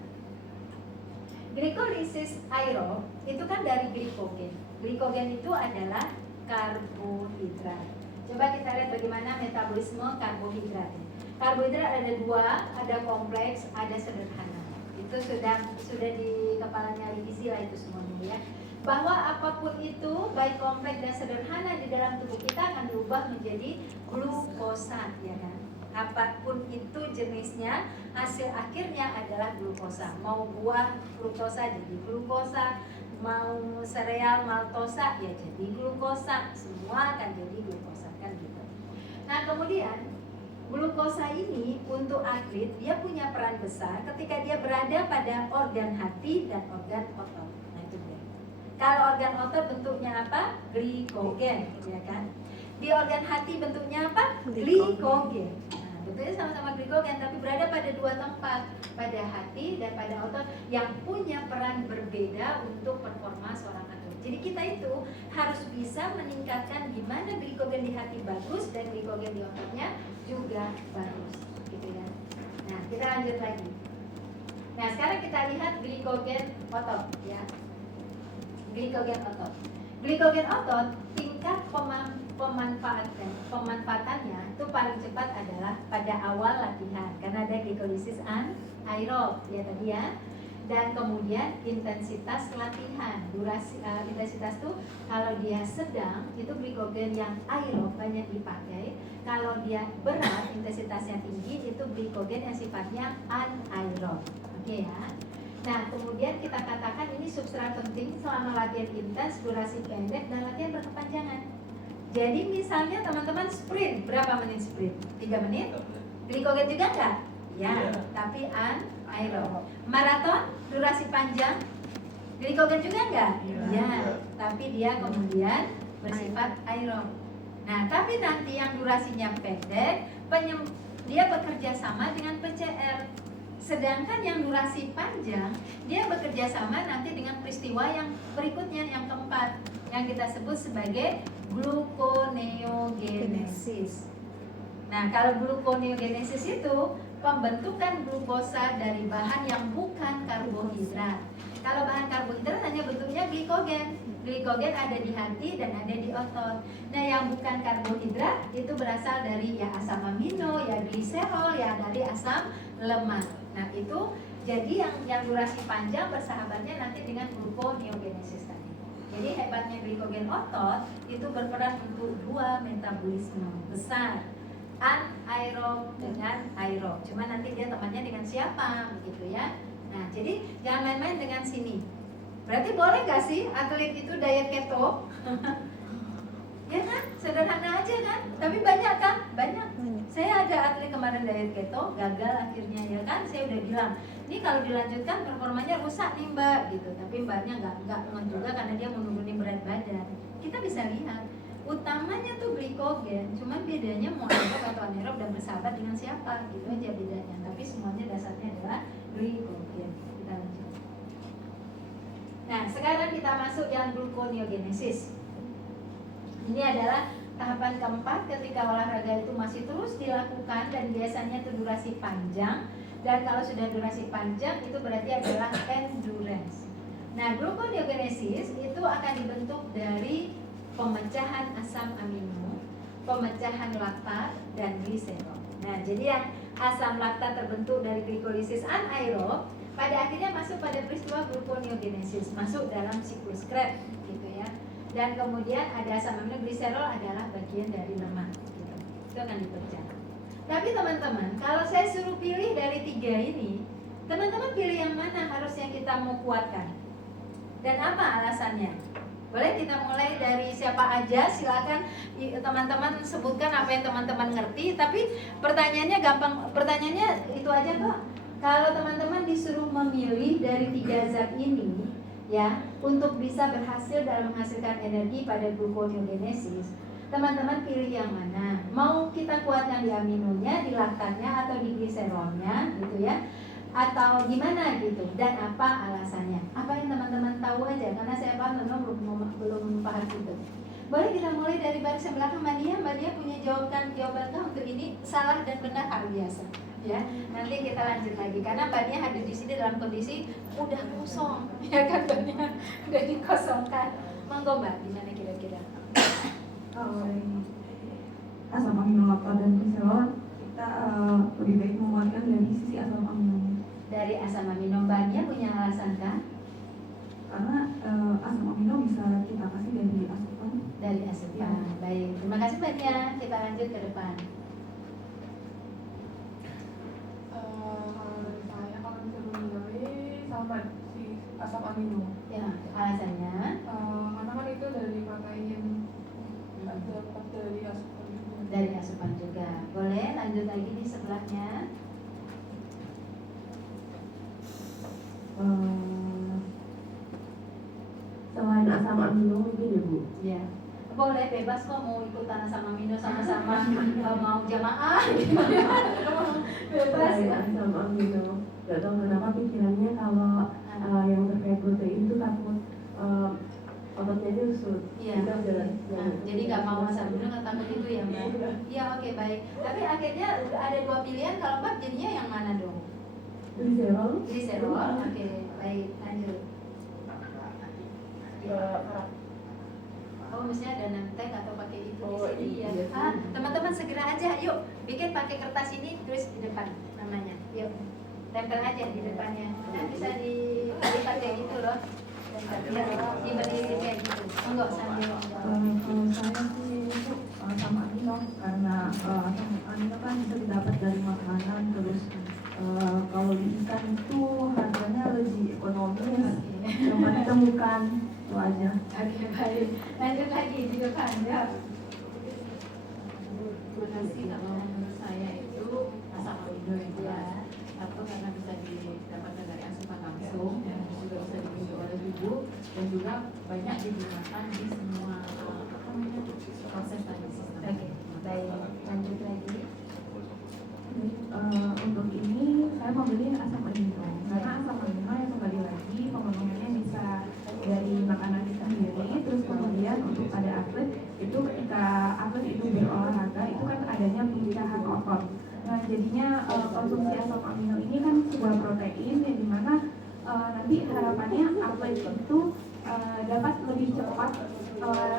glikolisis aerob, itu kan dari glikogen. Glikogen itu adalah karbohidrat. Coba kita lihat bagaimana metabolisme karbohidrat. Karbohidrat ada 2, ada kompleks, ada sederhana. Itu sudah di kepalanya gizi lah itu semuanya ya, bahwa apapun itu baik kompleks dan sederhana di dalam tubuh kita akan diubah menjadi glukosa, ya kan. Apapun itu jenisnya, hasil akhirnya adalah glukosa. Mau buah glukosa jadi glukosa, mau sereal maltosa ya jadi glukosa, semua akan jadi glukosa kan gitu. Nah kemudian glukosa ini untuk atlet dia punya peran besar ketika dia berada pada organ hati dan organ otot. Nah itu dia. Kalau organ otot bentuknya apa? Glikogen, ya kan? Di organ hati bentuknya apa? Glikogen. Nah, bentuknya sama-sama glikogen tapi berada pada 2 tempat, pada hati dan pada otot yang punya peran berbeda untuk performa seorang atlet. Jadi kita itu harus bisa meningkatkan gimana glikogen di hati bagus dan glikogen di ototnya juga bagus, gitu ya. Nah, kita lanjut lagi. Nah, sekarang kita lihat glikogen otot ya. Glikogen otot. Glikogen otot tingkat pemanfaatannya itu paling cepat adalah pada awal latihan karena ada glikolisis anaerob ya tadi ya. Dan kemudian intensitas latihan, durasi intensitas tuh kalau dia sedang itu glikogen yang aerob banyak dipakai. Kalau dia berat intensitasnya tinggi itu glikogen yang sifatnya anaerob. Oke ya. Nah, kemudian kita katakan ini substrat penting selama latihan intens, durasi pendek, dan latihan berkepanjangan. Jadi misalnya teman-teman sprint, berapa menit sprint? 3 menit? Glikogen juga enggak? Ya, tapi anaerob. Maraton, durasi panjang, glikogen juga enggak? Ya, tapi dia kemudian bersifat aerob. Nah, tapi nanti yang durasinya pendek, dia bekerja sama dengan PCR. Sedangkan yang durasi panjang, dia bekerja sama nanti dengan peristiwa yang berikutnya, yang keempat, yang kita sebut sebagai gluconeogenesis. Nah, kalau gluconeogenesis itu pembentukan glukosa dari bahan yang bukan karbohidrat. Kalau bahan karbohidrat hanya bentuknya glikogen. Glikogen ada di hati dan ada di otot. Nah, yang bukan karbohidrat itu berasal dari ya asam amino, ya gliserol, ya dari asam lemak. Nah, itu jadi yang durasi panjang bersahabatnya nanti dengan gluconeogenesis tadi. Jadi hebatnya glikogen otot itu berperan untuk dua metabolisme besar, anaerob dengan aerob. Cuma nanti dia temannya dengan siapa begitu ya. Nah, jadi jangan main-main dengan sini. Berarti boleh gak sih atlet itu diet keto? Ya kan, sederhana aja kan. Tapi banyak kan? Banyak. Saya ada atlet kemarin diet keto, gagal akhirnya ya kan. Saya udah bilang, ini kalau dilanjutkan performanya rusak nih mbak gitu. Tapi mbaknya nggak juga karena dia menurunin berat badan. Kita bisa lihat, utamanya tuh glikogen, cuman bedanya mau aerob atau anaerob dan bersahabat dengan siapa gitu aja bedanya. Tapi semuanya dasarnya adalah glikogen. Kita lanjut. Nah, sekarang kita masuk yang gluconeogenesis. Ini adalah tahapan keempat ketika olahraga itu masih terus dilakukan dan biasanya itu durasi panjang. Dan kalau sudah durasi panjang itu berarti adalah endurance. Nah, gluconeogenesis itu akan dibentuk dari pemecahan asam amino, pemecahan laktat, dan gliserol. Nah, jadi yang asam laktat terbentuk dari glikolisis anaerob pada akhirnya masuk pada peristiwa gluconeogenesis, masuk dalam siklus Krebs gitu ya. Dan kemudian ada asam amino, gliserol adalah bagian dari lemak gitu. Itu akan dipecah. Tapi teman-teman, kalau saya suruh pilih dari 3 ini, teman-teman pilih yang mana harusnya kita mau kuatkan? Dan apa alasannya? Boleh kita mulai dari siapa aja, silakan teman-teman sebutkan apa yang teman-teman ngerti. Tapi pertanyaannya gampang, pertanyaannya itu aja kok. Kalau teman-teman disuruh memilih dari 3 zat ini, ya, untuk bisa berhasil dalam menghasilkan energi pada gluconeogenesis, teman-teman pilih yang mana? Mau kita kuatkan di aminonya, di laktatnya, atau di gliserolnya, gitu ya? Atau gimana gitu? Dan apa alasannya? Apa yang teman-teman tahu aja? Karena saya paham teman-teman belum paham itu. Boleh kita mulai dari baris yang belakang, Mbak Dia. Mbak Dia punya jawabankah untuk ini? Salah dan benar hal biasa. Ya, nanti kita lanjut lagi karena Mbak Dia hadir di sini dalam kondisi udah kosong, ya kan Mbak Dia udah dikosongkan. Monggo Mbak, gimana kira-kira? Kalau dari asam amino, laktat dan gliserol kita lebih baik menguatkan dari sisi asam amino. Dari asam amino, Mbaknya punya alasan kan? Karena asam amino bisa kita kasih dari asupan. Dari asupan, ya. Baik. Terima kasih Mbaknya. Kita lanjut ke depan. Kalau dari saya, kalau disuruh milih sama si asam amino. Ya, alasannya? Karena kan itu dari protein. Dapat dari asupan juga. Dari asupan juga. Boleh lanjut lagi di sebelahnya. Selain asam amino mungkin ya Bu? Ya. Boleh bebas kok mau ikutan asam amino sama-sama mau jamaah bebas Selain ya. asam amino, gak tahu kenapa pikirannya kalau yang terkait protein itu takut ototnya nyusut. Iya. Jadi nggak mau asam amino nggak takut itu ya Mbak? Iya oke baik. Tapi akhirnya ada 2 pilihan kalau Mbak jadinya yang mana dong? gliserol. Gliserol, oke, baik, lanjut. Oh, mestinya ada nantek atau pakai itu di sini ya. Iya. Teman-teman segera aja, yuk bikin pakai kertas ini tulis di depan namanya. Yuk, tempel aja di depannya. Nah, bisa dilipat kayak gitu loh. Ya, diberi kayak gitu. Enggak sambil. Kalau saya sih sama amino, karena amino kan bisa didapat dari makanan, terus kalau di ikan itu harganya lebih ekonomis, cuma ditemukan itu aja. Oke, baik. Lanjut lagi di depan ya. Terima kasih. Kalau menurut saya itu asam amino yang jelas. Satu karena bisa didapatkan dari asupan langsung, juga bisa dibentuk oleh tubuh dan juga banyak digunakan di semua proses tadi sistem. Oke, baik. Lanjut lagi. Untuk ini saya membeli asam amino karena asam amino yang kembali lagi pemenuhannya bisa dari makanan itu sendiri. Terus kemudian untuk pada atlet itu ketika atlet itu berolahraga itu kan adanya pemecahan otot. Nah jadinya konsumsi asam amino ini kan sebuah protein yang dimana nanti harapannya atlet itu dapat lebih cepat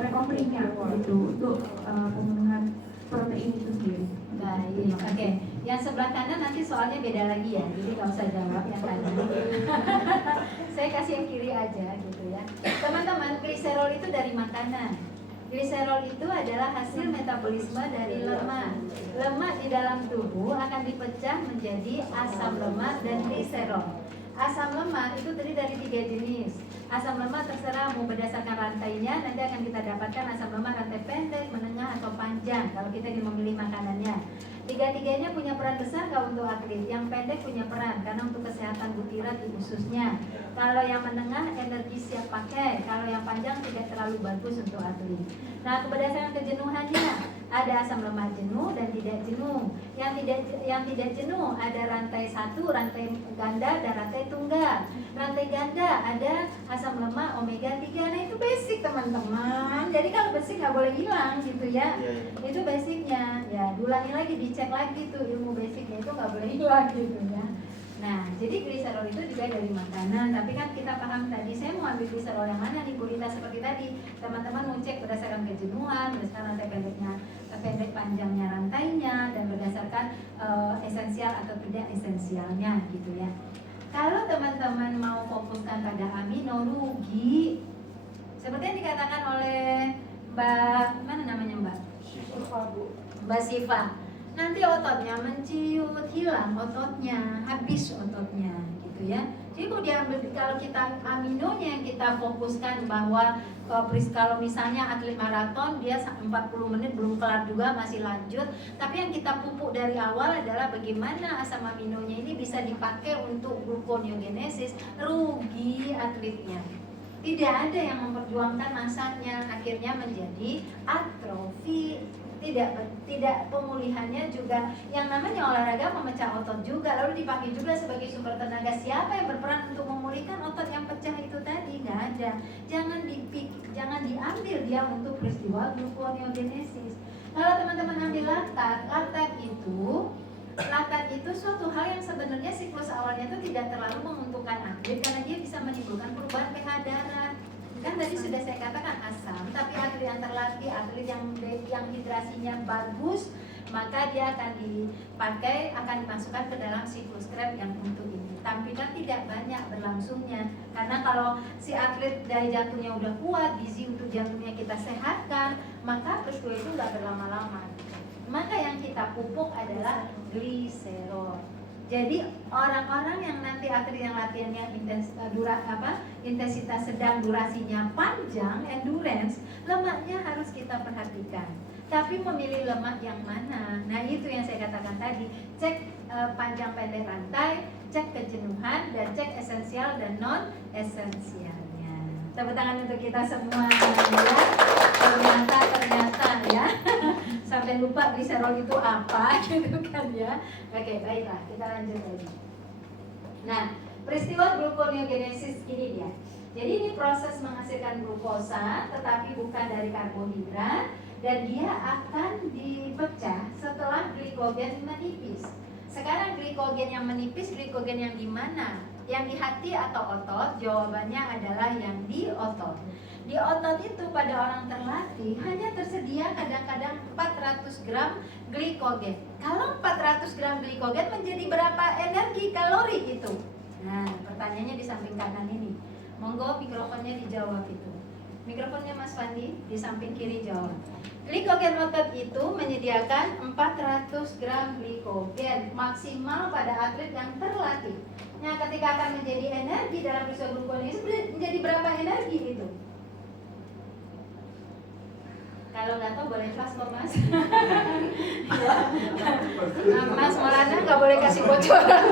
recovery-nya gitu untuk pemenuhan protein itu sendiri. Baik, oke. Yang sebelah kanan nanti soalnya beda lagi ya, jadi nggak usah jawab yang kanan. Saya kasih yang kiri aja gitu ya. Teman-teman, gliserol itu dari makanan. Gliserol itu adalah hasil metabolisme dari lemak. Lemak di dalam tubuh akan dipecah menjadi asam lemak dan gliserol. Asam lemak itu terdiri dari 3 jenis. Asam lemak terserah mau berdasarkan rantainya, nanti akan kita dapatkan asam lemak rantai pendek, menengah, atau panjang kalau kita ingin memilih makanannya. Tiga-tiganya punya peran besar nggak untuk atlet? Yang pendek punya peran karena untuk kesehatan butiran di ususnya. Kalau yang menengah energi siap pakai, kalau yang panjang tidak terlalu bagus untuk atlet. Nah, berdasarkan kejenuhannya ada asam lemak jenuh dan tidak jenuh. Yang tidak jenuh ada rantai 1, rantai ganda dan rantai tunggal. Rantai ganda ada asam lemak omega 3. Nah, itu basic teman-teman. Jadi kalau basic nggak boleh hilang gitu ya. Itu basicnya. Ya, diulangi lagi, dicek lagi tuh ilmu basicnya itu nggak boleh hilang gitu ya. Nah, jadi gliserol itu juga dari makanan, tapi kan kita paham tadi, saya mau ambil gliserol yang mana nih, Bu Rita, seperti tadi. Teman-teman mau cek berdasarkan kejenuhan, berdasarkan rantai pendeknya, pendek panjangnya rantainya, dan berdasarkan esensial atau tidak esensialnya gitu ya. Kalau teman-teman mau fokuskan pada amino, rugi. Seperti yang dikatakan oleh Mbak, mana namanya Mbak? Mbak Siva. Nanti ototnya menciut, hilang ototnya, habis ototnya gitu ya. Jadi mau diambil, kalau kita aminonya yang kita fokuskan bahwa kalau misalnya atlet maraton dia 40 menit belum kelar juga masih lanjut, tapi yang kita pupuk dari awal adalah bagaimana asam aminonya ini bisa dipakai untuk gluconeogenesis, rugi atletnya. Tidak ada yang memperjuangkan masanya, akhirnya menjadi atrofi. Tidak pemulihannya juga. Yang namanya olahraga memecah otot juga, lalu dipakai juga sebagai sumber tenaga. Siapa yang berperan untuk memulihkan otot yang pecah itu tadi? Nggak ada. Jangan diambil dia untuk peristiwa gluconeogenesis. Kalau teman-teman ambil laktat itu suatu hal yang sebenarnya siklus awalnya itu tidak terlalu menguntungkan atlet karena dia bisa menimbulkan perubahan pH darah. Kan tadi sudah saya katakan asam, tapi atlet yang terlatih, atlet yang hidrasinya bagus, maka dia akan dimasukkan ke dalam siklus Krebs yang untuk ini. Tampilan tidak banyak berlangsungnya, karena kalau si atlet dari jantungnya udah kuat, gizi untuk jantungnya kita sehatkan, maka peristiwa itu nggak berlama-lama. Maka yang kita pupuk adalah gliserol. Jadi orang-orang yang nanti atlet yang latihannya intensitas sedang, durasinya panjang, endurance, lemaknya harus kita perhatikan. Tapi memilih lemak yang mana? Nah itu yang saya katakan tadi. Cek panjang pendek rantai, cek kejenuhan, dan cek esensial dan non esensialnya. Tepuk tangan untuk kita semua ya. Ternyata ya. Sampai lupa gliserol itu apa gitu kan ya. Oke, baiklah, kita lanjut lagi. Nah, peristiwa gluconeogenesis ini dia. Jadi ini proses menghasilkan glukosa tetapi bukan dari karbohidrat, dan dia akan dipecah setelah glikogen menipis. Sekarang glikogen yang menipis, glikogen yang di mana? Yang di hati atau otot? Jawabannya adalah yang di otot. Di otot itu pada orang terlatih hanya tersedia kadang-kadang 400 gram glikogen. Kalau 400 gram glikogen menjadi berapa energi kalori itu? Nah, pertanyaannya di samping kanan ini. Monggo mikrofonnya dijawab itu. Mikrofonnya Mas Fandi di samping kiri jawab. Glikogen otot itu menyediakan 400 gram glikogen maksimal pada atlet yang terlatih. Nah, ketika akan menjadi energi dalam peristiwa glukonesis menjadi berapa energi itu? Kalau nggak tahu boleh kelas kok Mas. Nah, Mas Maulana nggak boleh kasih bocoran.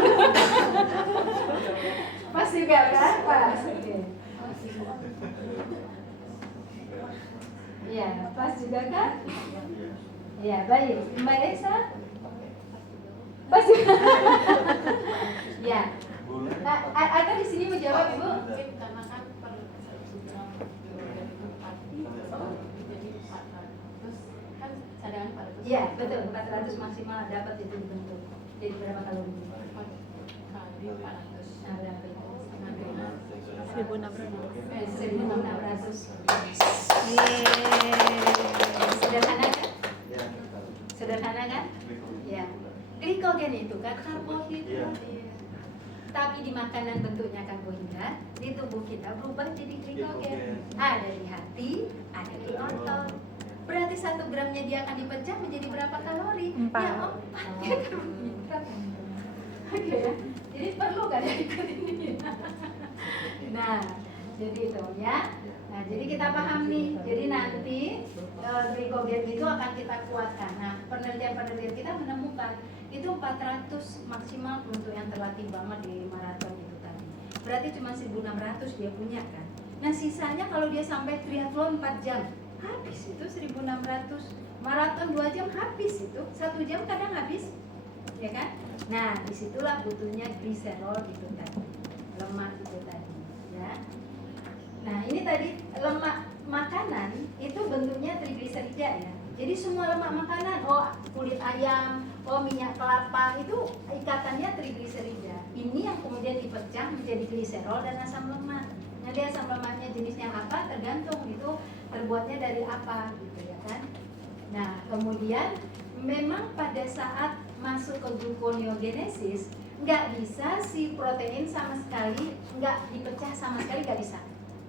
Mas juga kan? Pas. Oke. Iya, pas juga kan? Iya, baik. Mbak Desa? Pas juga. Ya. Ada di sini mau jawab Ibu? Karena kan per 1 gram glikogen itu 4 jadi 400 kan cadangan 400. Iya, betul. 400 maksimal dapat itu dibentuk. Jadi berapa kalori? 4 kali 400. Nah, berapa itu? 1.600. 1.600. Sederhana kan? Sederhana kan? Ya. Glikogen itu kan karbohidrat. Tapi di makanan bentuknya karbohidrat, di tubuh kita berubah jadi glikogen. Ada di hati, ada di otot. Berarti 1 gramnya dia akan dipecah menjadi berapa kalori? 4. Ya 4 ya karbohidrat. Oke ya. Jadi perlu kan ya ikut ini? Nah, jadi itu ya. Nah, jadi kita paham nih. Jadi nanti glikogen itu akan kita kuatkan. Nah, penelitian-penelitian kita menemukan itu 400 maksimal untuk yang terlatih banget di maraton itu tadi. Berarti cuma 1.600 dia punya kan. Nah, sisanya kalau dia sampai triathlon 4 jam, habis itu 1.600. Maraton 2 jam habis itu. 1 jam kadang habis. Ya kan? Nah, disitulah butuhnya gliserol itu tadi. Lemak itu tadi, ya. Nah, ini tadi lemak makanan itu bentuknya trigliserida ya. Jadi semua lemak makanan, kulit ayam, minyak kelapa itu ikatannya trigliserida. Ini yang kemudian dipecah menjadi gliserol dan asam lemak. Nanti asam lemaknya jenisnya apa tergantung itu terbuatnya dari apa gitu ya kan. Nah, kemudian memang pada saat masuk ke gluconeogenesis nggak bisa si protein sama sekali nggak dipecah sama sekali, nggak bisa,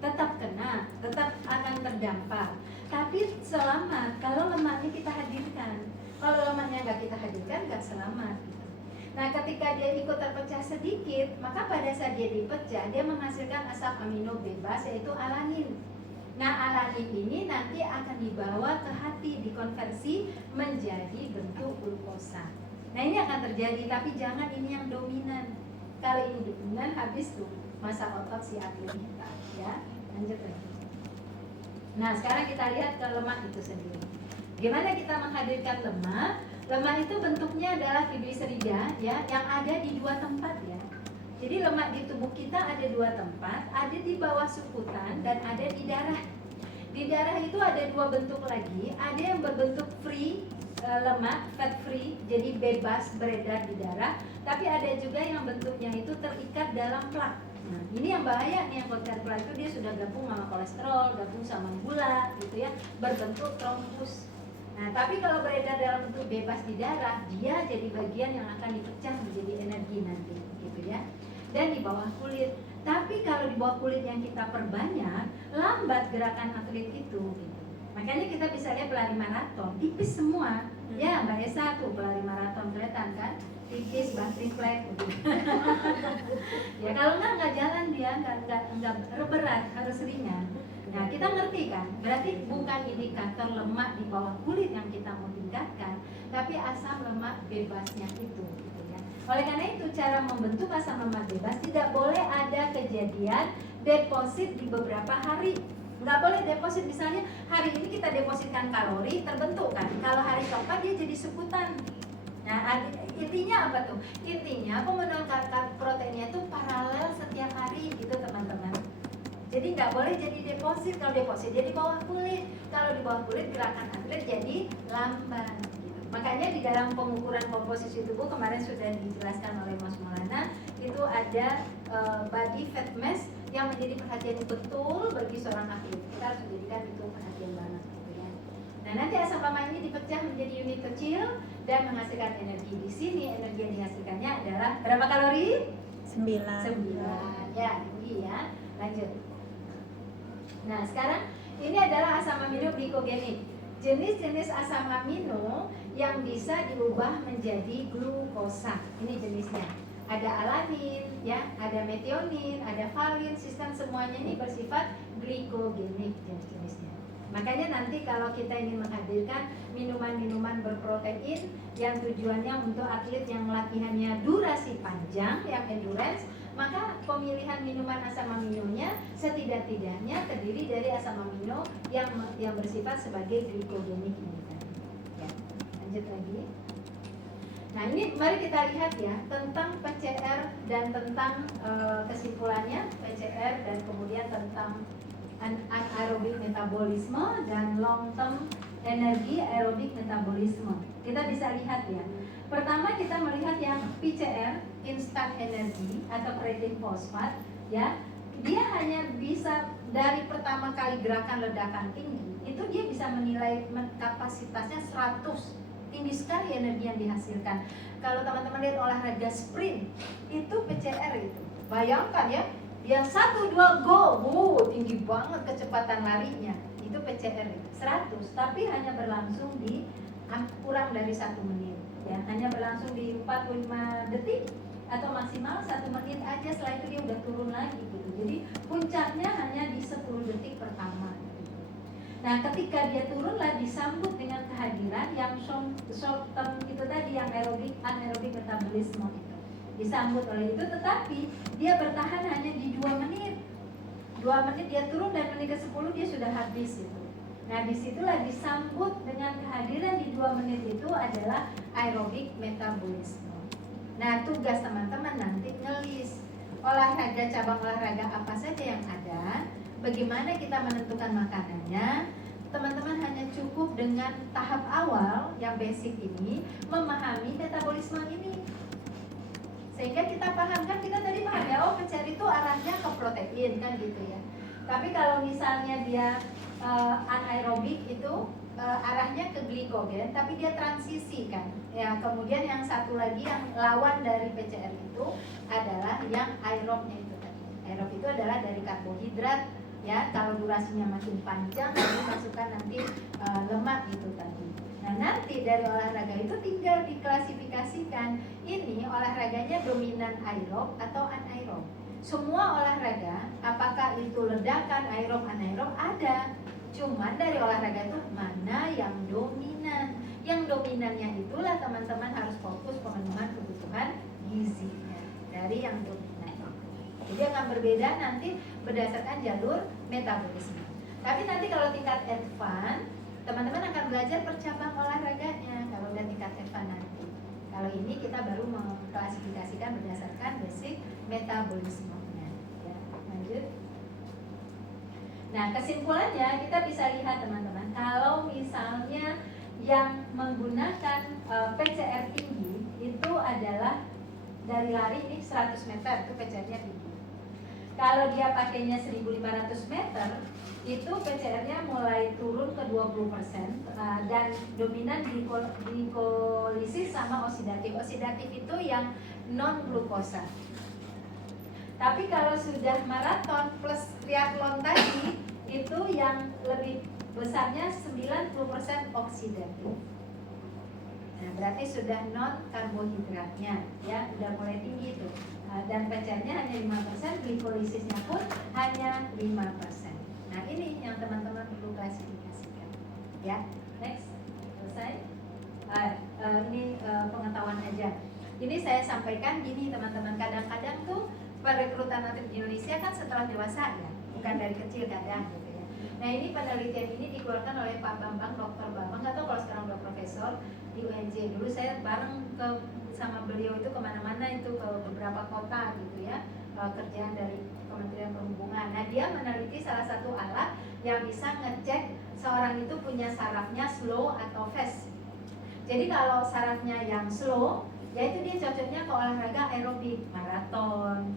tetap kena, tetap akan terdampak. Tapi selamat kalau lemaknya kita hadirkan. Kalau lemaknya nggak kita hadirkan nggak selamat gitu. Nah, ketika dia ikut terpecah sedikit, maka pada saat dia dipecah dia menghasilkan asam amino bebas yaitu alanin. Nah, alanin ini nanti akan dibawa ke hati, dikonversi menjadi bentuk glukosa. Nah, ini akan terjadi, tapi jangan ini yang dominan. Kalau ini dominan, habis tuh masa otot si atlet kita, ya. Lanjut lagi. Nah, sekarang kita lihat ke lemak itu sendiri. Gimana kita menghadirkan lemak? Lemak itu bentuknya adalah trigliserida, ya, yang ada di 2 tempat, ya. Jadi lemak di tubuh kita ada 2 tempat, ada di bawah sukutan dan ada di darah. Di darah itu ada 2 bentuk lagi, ada yang berbentuk free lemak, fat free, jadi bebas beredar di darah, tapi ada juga yang bentuknya itu terikat dalam plak. Nah, ini yang bahaya nih, yang konten plak itu dia sudah gabung sama kolesterol, gabung sama gula, gitu ya, berbentuk trombus. Nah, tapi kalau beredar dalam bentuk bebas di darah, dia jadi bagian yang akan dipecah menjadi energi nanti, gitu ya. Dan di bawah kulit. Tapi kalau di bawah kulit yang kita perbanyak, lambat gerakan atlet itu, gitu. Makanya kita bisa lihat pelari maraton, tipis semua. Ya, Mbak Esa tuh pelari maraton, kelihatan kan? Tipis, banting flat gitu. Ya kalau nggak jalan dia, nggak berat, harus ringan. Nah, kita ngerti kan? Berarti bukan indikator lemak di bawah kulit yang kita mau tingkatkan, tapi asam lemak bebasnya itu, gitu ya. Oleh karena itu, cara membentuk asam lemak bebas tidak boleh ada kejadian deposit di beberapa hari. Nggak boleh deposit, misalnya hari ini kita depositkan kalori, terbentuk kan. Kalau hari keempat dia jadi sukutan. Nah, intinya apa tuh? Intinya pemenuhan proteinnya itu paralel setiap hari gitu teman-teman. Jadi nggak boleh jadi deposit. Kalau deposit jadi bawah kulit. Kalau di bawah kulit gerakan atlet jadi lambat gitu Makanya di dalam pengukuran komposisi tubuh kemarin sudah dijelaskan oleh Mas Maulana, itu ada body fat mass yang menjadi perhatian betul bagi seorang atlet. Kita harus menjadikan itu perhatian banget gitu ya. Nah, nanti asam lemak ini dipecah menjadi unit kecil dan menghasilkan energi. Di sini energi yang dihasilkannya adalah berapa kalori? 9. Ya, tinggi ya. Lanjut. Nah, sekarang ini adalah asam amino glikogenik. Jenis-jenis asam amino yang bisa diubah menjadi glukosa. Ini jenisnya. Ada alanin, ya, ada metionin, ada valin, sistem semuanya ini bersifat glikogenik jenis-jenisnya. Makanya nanti kalau kita ingin menghadirkan minuman-minuman berprotein yang tujuannya untuk atlet yang latihannya durasi panjang, yang endurance, maka pemilihan minuman asam aminonya setidak-tidaknya terdiri dari asam amino yang bersifat sebagai glikogenik ini tadi. Ya, lanjut lagi. Nah, ini mari kita lihat ya tentang PCR dan tentang kesimpulannya PCR dan kemudian tentang anaerobik metabolisme dan long term energi aerobik metabolisme. Kita bisa lihat ya. Pertama kita melihat yang PCR, instant energy atau creatine fosfat ya. Dia hanya bisa dari pertama kali gerakan ledakan tinggi, itu dia bisa menilai kapasitasnya 100. Tinggi sekali energi yang dihasilkan. Kalau teman-teman lihat olahraga sprint, itu PCR itu. Bayangkan ya, dia 1, 2, go, tinggi banget kecepatan larinya. Itu PCR itu, 100, tapi hanya berlangsung di kurang dari 1 menit. Ya, hanya berlangsung di 45 detik atau maksimal 1 menit aja. Setelah itu dia udah turun lagi gitu. Jadi puncaknya hanya di 10 detik pertama. Nah, ketika dia turunlah disambut dengan kehadiran yang short term itu tadi, yang anaerobik metabolisme itu. Disambut oleh itu, tetapi dia bertahan hanya di 2 menit. 2 menit dia turun dan menit ke-10 dia sudah habis itu. Nah, disitulah disambut dengan kehadiran di 2 menit itu adalah aerobik metabolisme. Nah, tugas teman-teman nanti ngelis olahraga, cabang olahraga apa saja yang ada, bagaimana kita menentukan makanannya. Teman-teman hanya cukup dengan tahap awal yang basic ini, memahami metabolisme ini. Sehingga kita paham, kan kita tadi paham ya, oh PCR itu arahnya ke protein kan gitu ya. Tapi kalau misalnya dia anaerobik itu arahnya ke glikogen, tapi dia transisi kan. Ya, kemudian yang satu lagi yang lawan dari PCR itu adalah yang aerobnya itu tadi. Aerob itu adalah dari karbohidrat ya, kalau durasinya makin panjang lalu masukkan nanti lemak itu tadi. Nah, nanti dari olahraga itu tinggal diklasifikasikan ini olahraganya dominan aerob atau anaerob. Semua olahraga, apakah itu ledakan, aerob, anaerob ada. Cuman dari olahraga itu mana yang dominan. Yang dominannya itulah teman-teman harus fokus pemenuhan kebutuhan gizinya dari yang dominan. Jadi akan berbeda nanti berdasarkan jalur metabolisme. Tapi nanti kalau tingkat advance, teman-teman akan belajar per cabang olahraganya kalau udah tingkat advance nanti. Kalau ini kita baru mengklasifikasikan berdasarkan basic metabolismenya. Ya, lanjut. Nah, kesimpulannya kita bisa lihat teman-teman, kalau misalnya yang menggunakan PCR tinggi itu adalah dari lari ini 100 meter, itu PCR-nya tinggi. Kalau dia pakainya 1500 meter, itu PCR-nya mulai turun ke 20% dan dominan glikolisis sama oksidatif. Oksidatif itu yang non glukosa. Tapi kalau sudah maraton plus triathlon tadi, itu yang lebih besarnya 90% oksidatif. Nah, berarti sudah non karbohidratnya ya, udah mulai tinggi itu. Dan PCR-nya hanya 5%, glikolisisnya pun hanya 5%. Nah, ini yang teman-teman perlu klasifikasikan. Ya, next. Selesai. Ini pengetahuan aja. Ini saya sampaikan gini teman-teman, kadang-kadang tuh perekrutan atlet di Indonesia kan setelah dewasa ya, bukan dari kecil kadang gitu ya. Nah, ini penelitian ini dikeluarkan oleh Pak Bambang, Dr. Bambang, nggak tahu kalau sekarang udah profesor di UNJ. Dulu saya bareng sama beliau itu kemana-mana, itu ke beberapa kota gitu ya, kerjaan dari Kementerian Perhubungan. Nah, dia meneliti salah satu alat yang bisa ngecek seorang itu punya sarafnya slow atau fast. Jadi kalau sarafnya yang slow, yaitu dia cocoknya ke olahraga aerobik, maraton,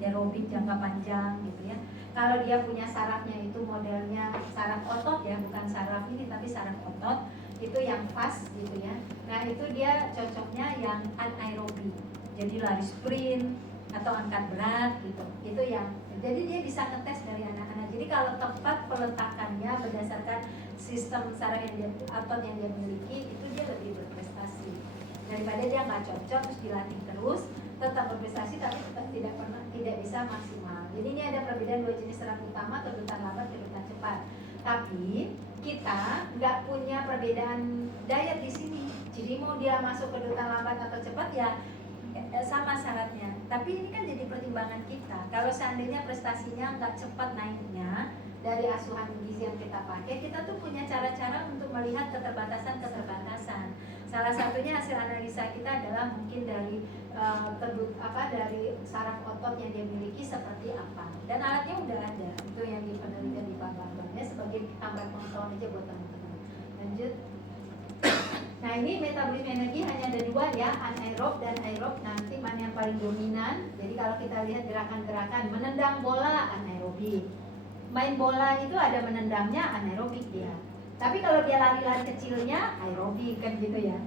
aerobik jangka panjang gitu ya. Kalau dia punya sarafnya itu modelnya saraf otot ya, bukan saraf ini tapi saraf otot, itu yang fast gitu ya. Nah itu dia cocoknya yang anaerobik, jadi lari sprint atau angkat berat gitu. Itu yang, jadi dia bisa ngetes dari anak-anak. Jadi kalau tepat peletakannya berdasarkan sistem saraf yang dia, otot yang dia miliki, itu dia lebih berprestasi daripada dia nggak cocok terus dilatih terus, tetap berprestasi tapi tetap tidak bisa maksimal. Jadi ini ada perbedaan dua jenis saraf utama, kedutan lambat, kedutan cepat. Tapi kita nggak punya perbedaan diet di sini. Jadi mau dia masuk kedutan lambat atau cepat ya sama syaratnya. Tapi ini kan jadi pertimbangan kita. Kalau seandainya prestasinya nggak cepat naiknya dari asuhan gizi yang kita pakai, kita tuh punya cara-cara untuk melihat keterbatasan. Salah satunya hasil analisa kita adalah mungkin dari dari saraf otot yang dia miliki seperti apa. Dan alatnya udah ada. Itu yang di penelitian di Bangladesh sebagai tambahan pengetahuan aja buat teman-teman. Lanjut. Nah ini metabolisme energi hanya ada dua ya, anaerob dan aerob. Nanti mana yang paling dominan? Jadi kalau kita lihat gerakan-gerakan menendang bola anaerobik, main bola itu ada menendangnya anaerobik dia. Tapi kalau dia lari-lari kecilnya aerobik kan gitu ya.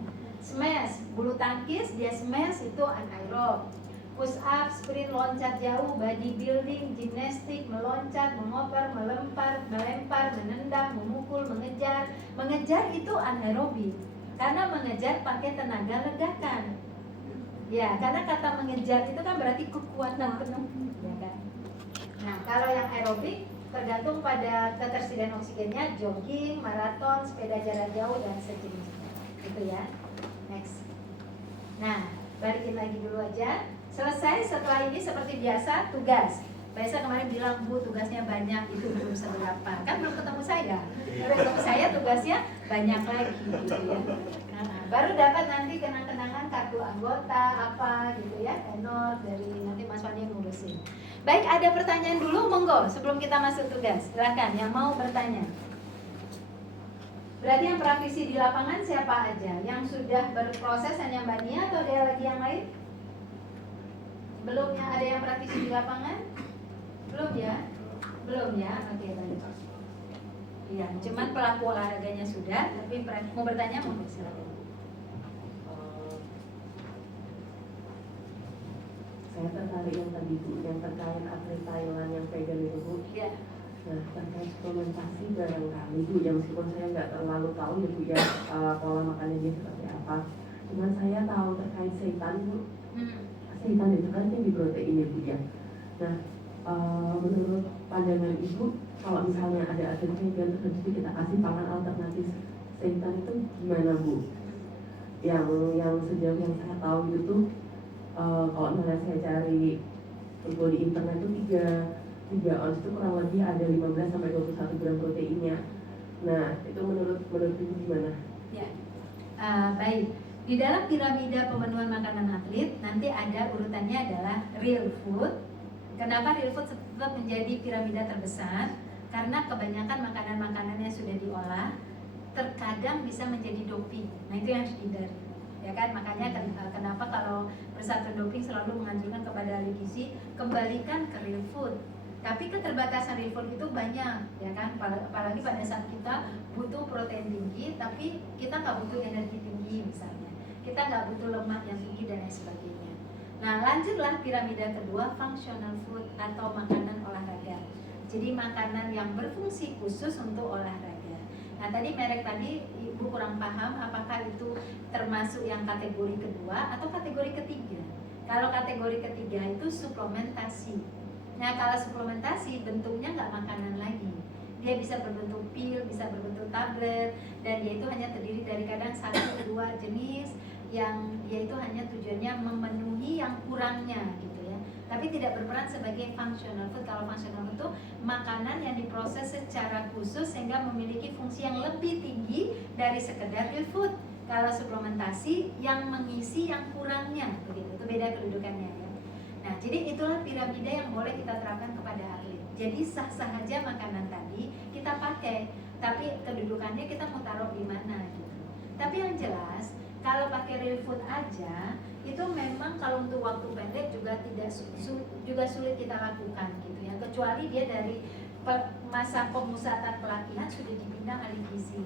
Smash, bulu tangkis dia smash itu anaerob. Push up, sprint, loncat jauh, bodybuilding, gimnastik, meloncat, mengoper, melempar, menendang, memukul, mengejar. Mengejar itu anaerobik. Karena mengejar pakai tenaga ledakan. Ya, karena kata mengejar itu kan berarti kekuatan penuh, ya kan? Nah, kalau yang aerobik tergantung pada ketersediaan oksigennya, jogging, maraton, sepeda jarak jauh dan sejenisnya. Gitu ya. Next. Nah, balikin lagi dulu aja. Selesai, setelah ini seperti biasa tugas. Biasa kemarin bilang, Bu tugasnya banyak, itu belum seberapa. Kan belum ketemu saya. Kalau ketemu saya tugasnya banyak lagi gitu ya. Nah, baru dapat nanti kenang-kenangan kartu anggota apa gitu ya, tenor dari nanti Mas Wani ngurusin. Baik, ada pertanyaan dulu, monggo sebelum kita masuk tugas. Silakan yang mau bertanya. Berarti yang praktisi di lapangan siapa aja? Yang sudah berproses hanya Mbak Nia atau ada lagi yang lain? Belum ya, ada yang praktisi di lapangan? Belum ya? Belum ya? Oke, baik. Iya, cuman pelaku olahraganya sudah, tapi mau bertanya monggo silakan. Saya tertarik yang tadi Bu, yang terkait atlet Thailand yang vegan itu Bu. Iya. Nah, terkait suplementasi barangkali Bu, yang meskipun saya nggak terlalu tahu ya Bu ya pola makannya dia seperti apa. Cuman saya tahu terkait seitan Bu. Seitan itu kan tinggi protein ya Bu ya. Nah, menurut pandangan Ibu, kalau misalnya ada atlet vegan terus kita kasih pangan alternatif seitan itu gimana Bu? Yang sejauh yang saya tahu itu tuh kalau misalnya saya cari info di internet itu 3 ons itu kurang lebih ada 15 sampai 21 gram proteinnya. Nah, itu menurut Ibu gimana? Ya. Baik. Di dalam piramida pemenuhan makanan atlet nanti ada urutannya adalah real food. Kenapa real food tetap menjadi piramida terbesar? Karena kebanyakan makanan-makanan yang sudah diolah terkadang bisa menjadi doping. Nah, itu yang harus dihindari. Ya kan, makanya kenapa kalau Persatuan Doping selalu menganjurkan kepada ahli gizi kembalikan ke real food. Tapi keterbatasan real food itu banyak, ya kan, apalagi pada saat kita butuh protein tinggi tapi kita nggak butuh energi tinggi misalnya, kita nggak butuh lemak yang tinggi dan lain sebagainya. Nah, lanjutlah piramida kedua, functional food atau makanan olahraga. Jadi makanan yang berfungsi khusus untuk olahraga. Nah, tadi merek tadi Ibu kurang paham apakah itu termasuk yang kategori kedua atau kategori ketiga. Kalau kategori ketiga itu suplementasi. Nah, kalau suplementasi bentuknya nggak makanan lagi. Dia bisa berbentuk pil, bisa berbentuk tablet, dan dia itu hanya terdiri dari kadang 1-2 jenis yang dia itu hanya tujuannya memenuhi yang kurangnya gitu ya. Tapi tidak berperan sebagai functional food. Kalau functional food itu makanan yang diproses secara khusus sehingga memiliki fungsi yang lebih tinggi dari sekedar real food. Kalau suplementasi yang mengisi yang kurangnya, begitu. Itu beda kedudukannya ya. Nah, jadi itulah piramida yang boleh kita terapkan kepada atlet. Jadi sah-sah aja makanan tadi kita pakai, tapi kedudukannya kita mau taruh di mana gitu. Tapi yang jelas Kalau pakai real food aja, itu memang kalau untuk waktu pendek juga tidak juga sulit kita lakukan gitu ya. Kecuali dia dari masa pemusatan pelatihan sudah dipindah ahli gizi.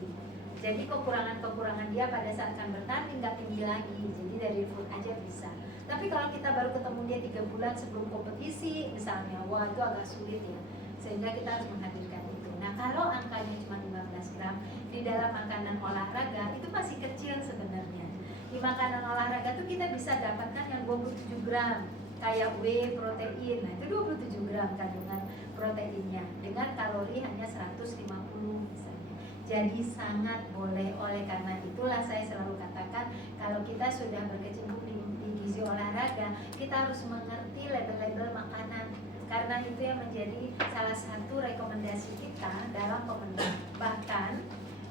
Jadi kekurangan-kekurangan dia pada saat akan bertanding nggak tinggi lagi. Jadi dari food aja bisa. Tapi kalau kita baru ketemu dia 3 bulan sebelum kompetisi misalnya, wah itu agak sulit ya. Sehingga kita harus menghadirkan itu. Nah kalau angkanya cuma 15 gram di dalam makanan olahraga itu masih kecil sebenarnya. Di makanan olahraga tuh kita bisa dapatkan yang 27 gram kayak whey protein. Nah itu 27 gram kandungan proteinnya dengan kalori hanya 150 misalnya. Jadi sangat boleh. Oleh karena itulah saya selalu katakan kalau kita sudah berkecimpung di gizi olahraga, kita harus mengerti label-label makanan. Karena itu yang menjadi salah satu rekomendasi kita dalam pemenuhan. Bahkan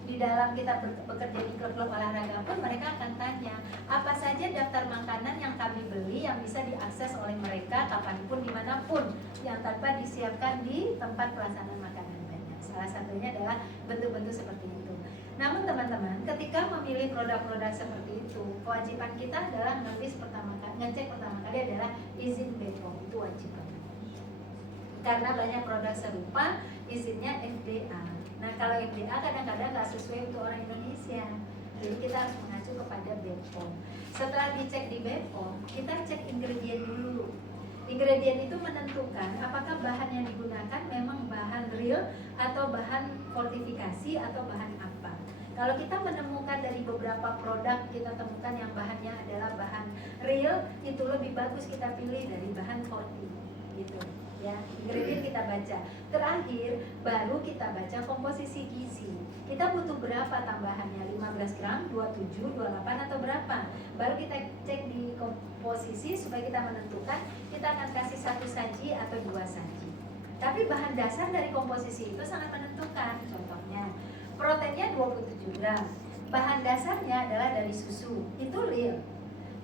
di dalam kita bekerja di klub-klub olahraga pun mereka akan tanya apa saja daftar makanan yang kami beli yang bisa diakses oleh mereka kapanpun dimanapun yang tanpa disiapkan di tempat pelaksanaan makanan banyak. Salah satunya adalah bentuk-bentuk seperti itu. Namun teman-teman, ketika memilih produk-produk seperti itu, kewajiban kita adalah ngecek pertama kali adalah izin BPOM, itu wajib. Karena banyak produk serupa izinnya FDA. Nah kalau FDA kadang-kadang nggak sesuai untuk orang Indonesia, jadi kita harus mengacu kepada BPOM. Setelah dicek di BPOM, kita cek ingredient dulu. Ingredient itu menentukan apakah bahan yang digunakan memang bahan real atau bahan fortifikasi atau bahan apa. Kalau kita menemukan dari beberapa produk kita temukan yang bahannya adalah bahan real, itu lebih bagus kita pilih dari bahan forti gitu. Ya, ingredient kita baca. Terakhir baru kita baca komposisi gizi. Kita butuh berapa tambahannya? 15 gram, 27, 28 atau berapa? Baru kita cek di komposisi supaya kita menentukan kita akan kasih 1 saji atau 2 saji. Tapi bahan dasar dari komposisi itu sangat menentukan. Contohnya, proteinnya 27 gram. Bahan dasarnya adalah dari susu. Itu real.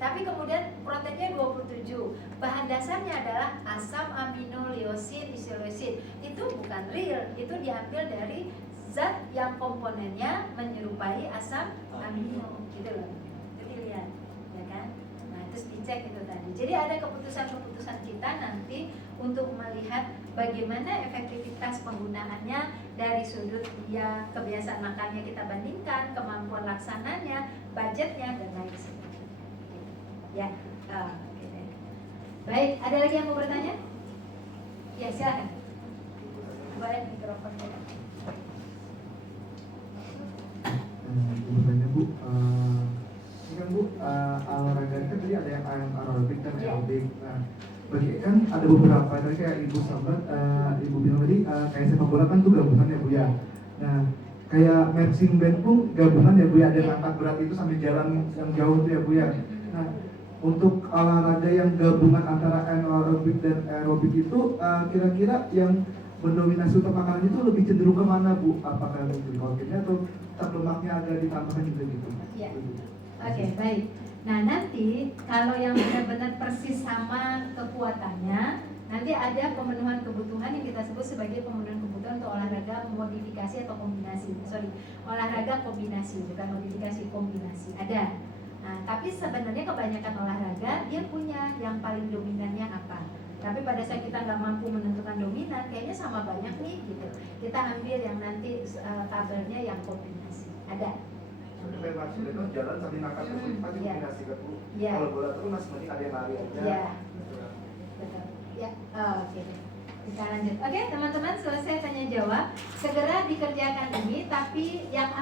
Tapi kemudian proteinnya 27. Bahan dasarnya adalah asam amino, leusin, isoleusin. Itu bukan real, itu diambil dari zat yang komponennya menyerupai asam amino, gitu loh. Itu dilihat, ya kan? Nah, terus dicek itu tadi. Jadi ada keputusan-keputusan kita nanti untuk melihat bagaimana efektivitas penggunaannya dari sudut dia kebiasaan makannya kita bandingkan, kemampuan laksananya, budgetnya dan lain sebagainya. Ya, gitu. Baik, ada lagi yang mau bertanya? Ya, silakan. Boleh mikrofon. Bertanya Bu, ini kan Bu, olahraga kan tadi ada yang aerobik dan aerobik. Nah, bagi kan ada beberapa tadi kayak Ibu sahabat, Ibu bilang tadi kayak sepak bola kan tuh gabungan ya Bu ya. Nah, kayak marching band pun gabungan ya Bu ya, ada yang angkat berat itu sambil jalan yang jauh tuh ya Bu ya. Nah, untuk olahraga yang gabungan antara anaerobik dan aerobik itu kira-kira yang mendominasi untuk makanan itu lebih cenderung kemana Bu? Apakah lebih proteinnya atau tetap lemaknya agak ditambahkan juga gitu? Ya. Oke, baik. Nah nanti kalau yang benar-benar persis sama kekuatannya, nanti ada pemenuhan kebutuhan yang kita sebut sebagai pemenuhan kebutuhan untuk olahraga modifikasi atau kombinasi. Olahraga kombinasi, bukan modifikasi, kombinasi. Ada. Nah, tapi sebenarnya kebanyakan olahraga dia punya yang paling dominannya apa. Tapi pada saat kita nggak mampu menentukan dominan, kayaknya sama banyak nih gitu. Kita ambil yang nanti tabelnya yang kombinasi. Ada. Kayak maksudnya itu jalan sambil makan terus pagi kombinasi kan Bu. Iya. Kalau bola terus masih ada yang lari aja. Iya. Betul. Ya. Oke. Kita lanjut. Oke, teman-teman selesai tanya jawab. Segera dikerjakan ini, tapi yang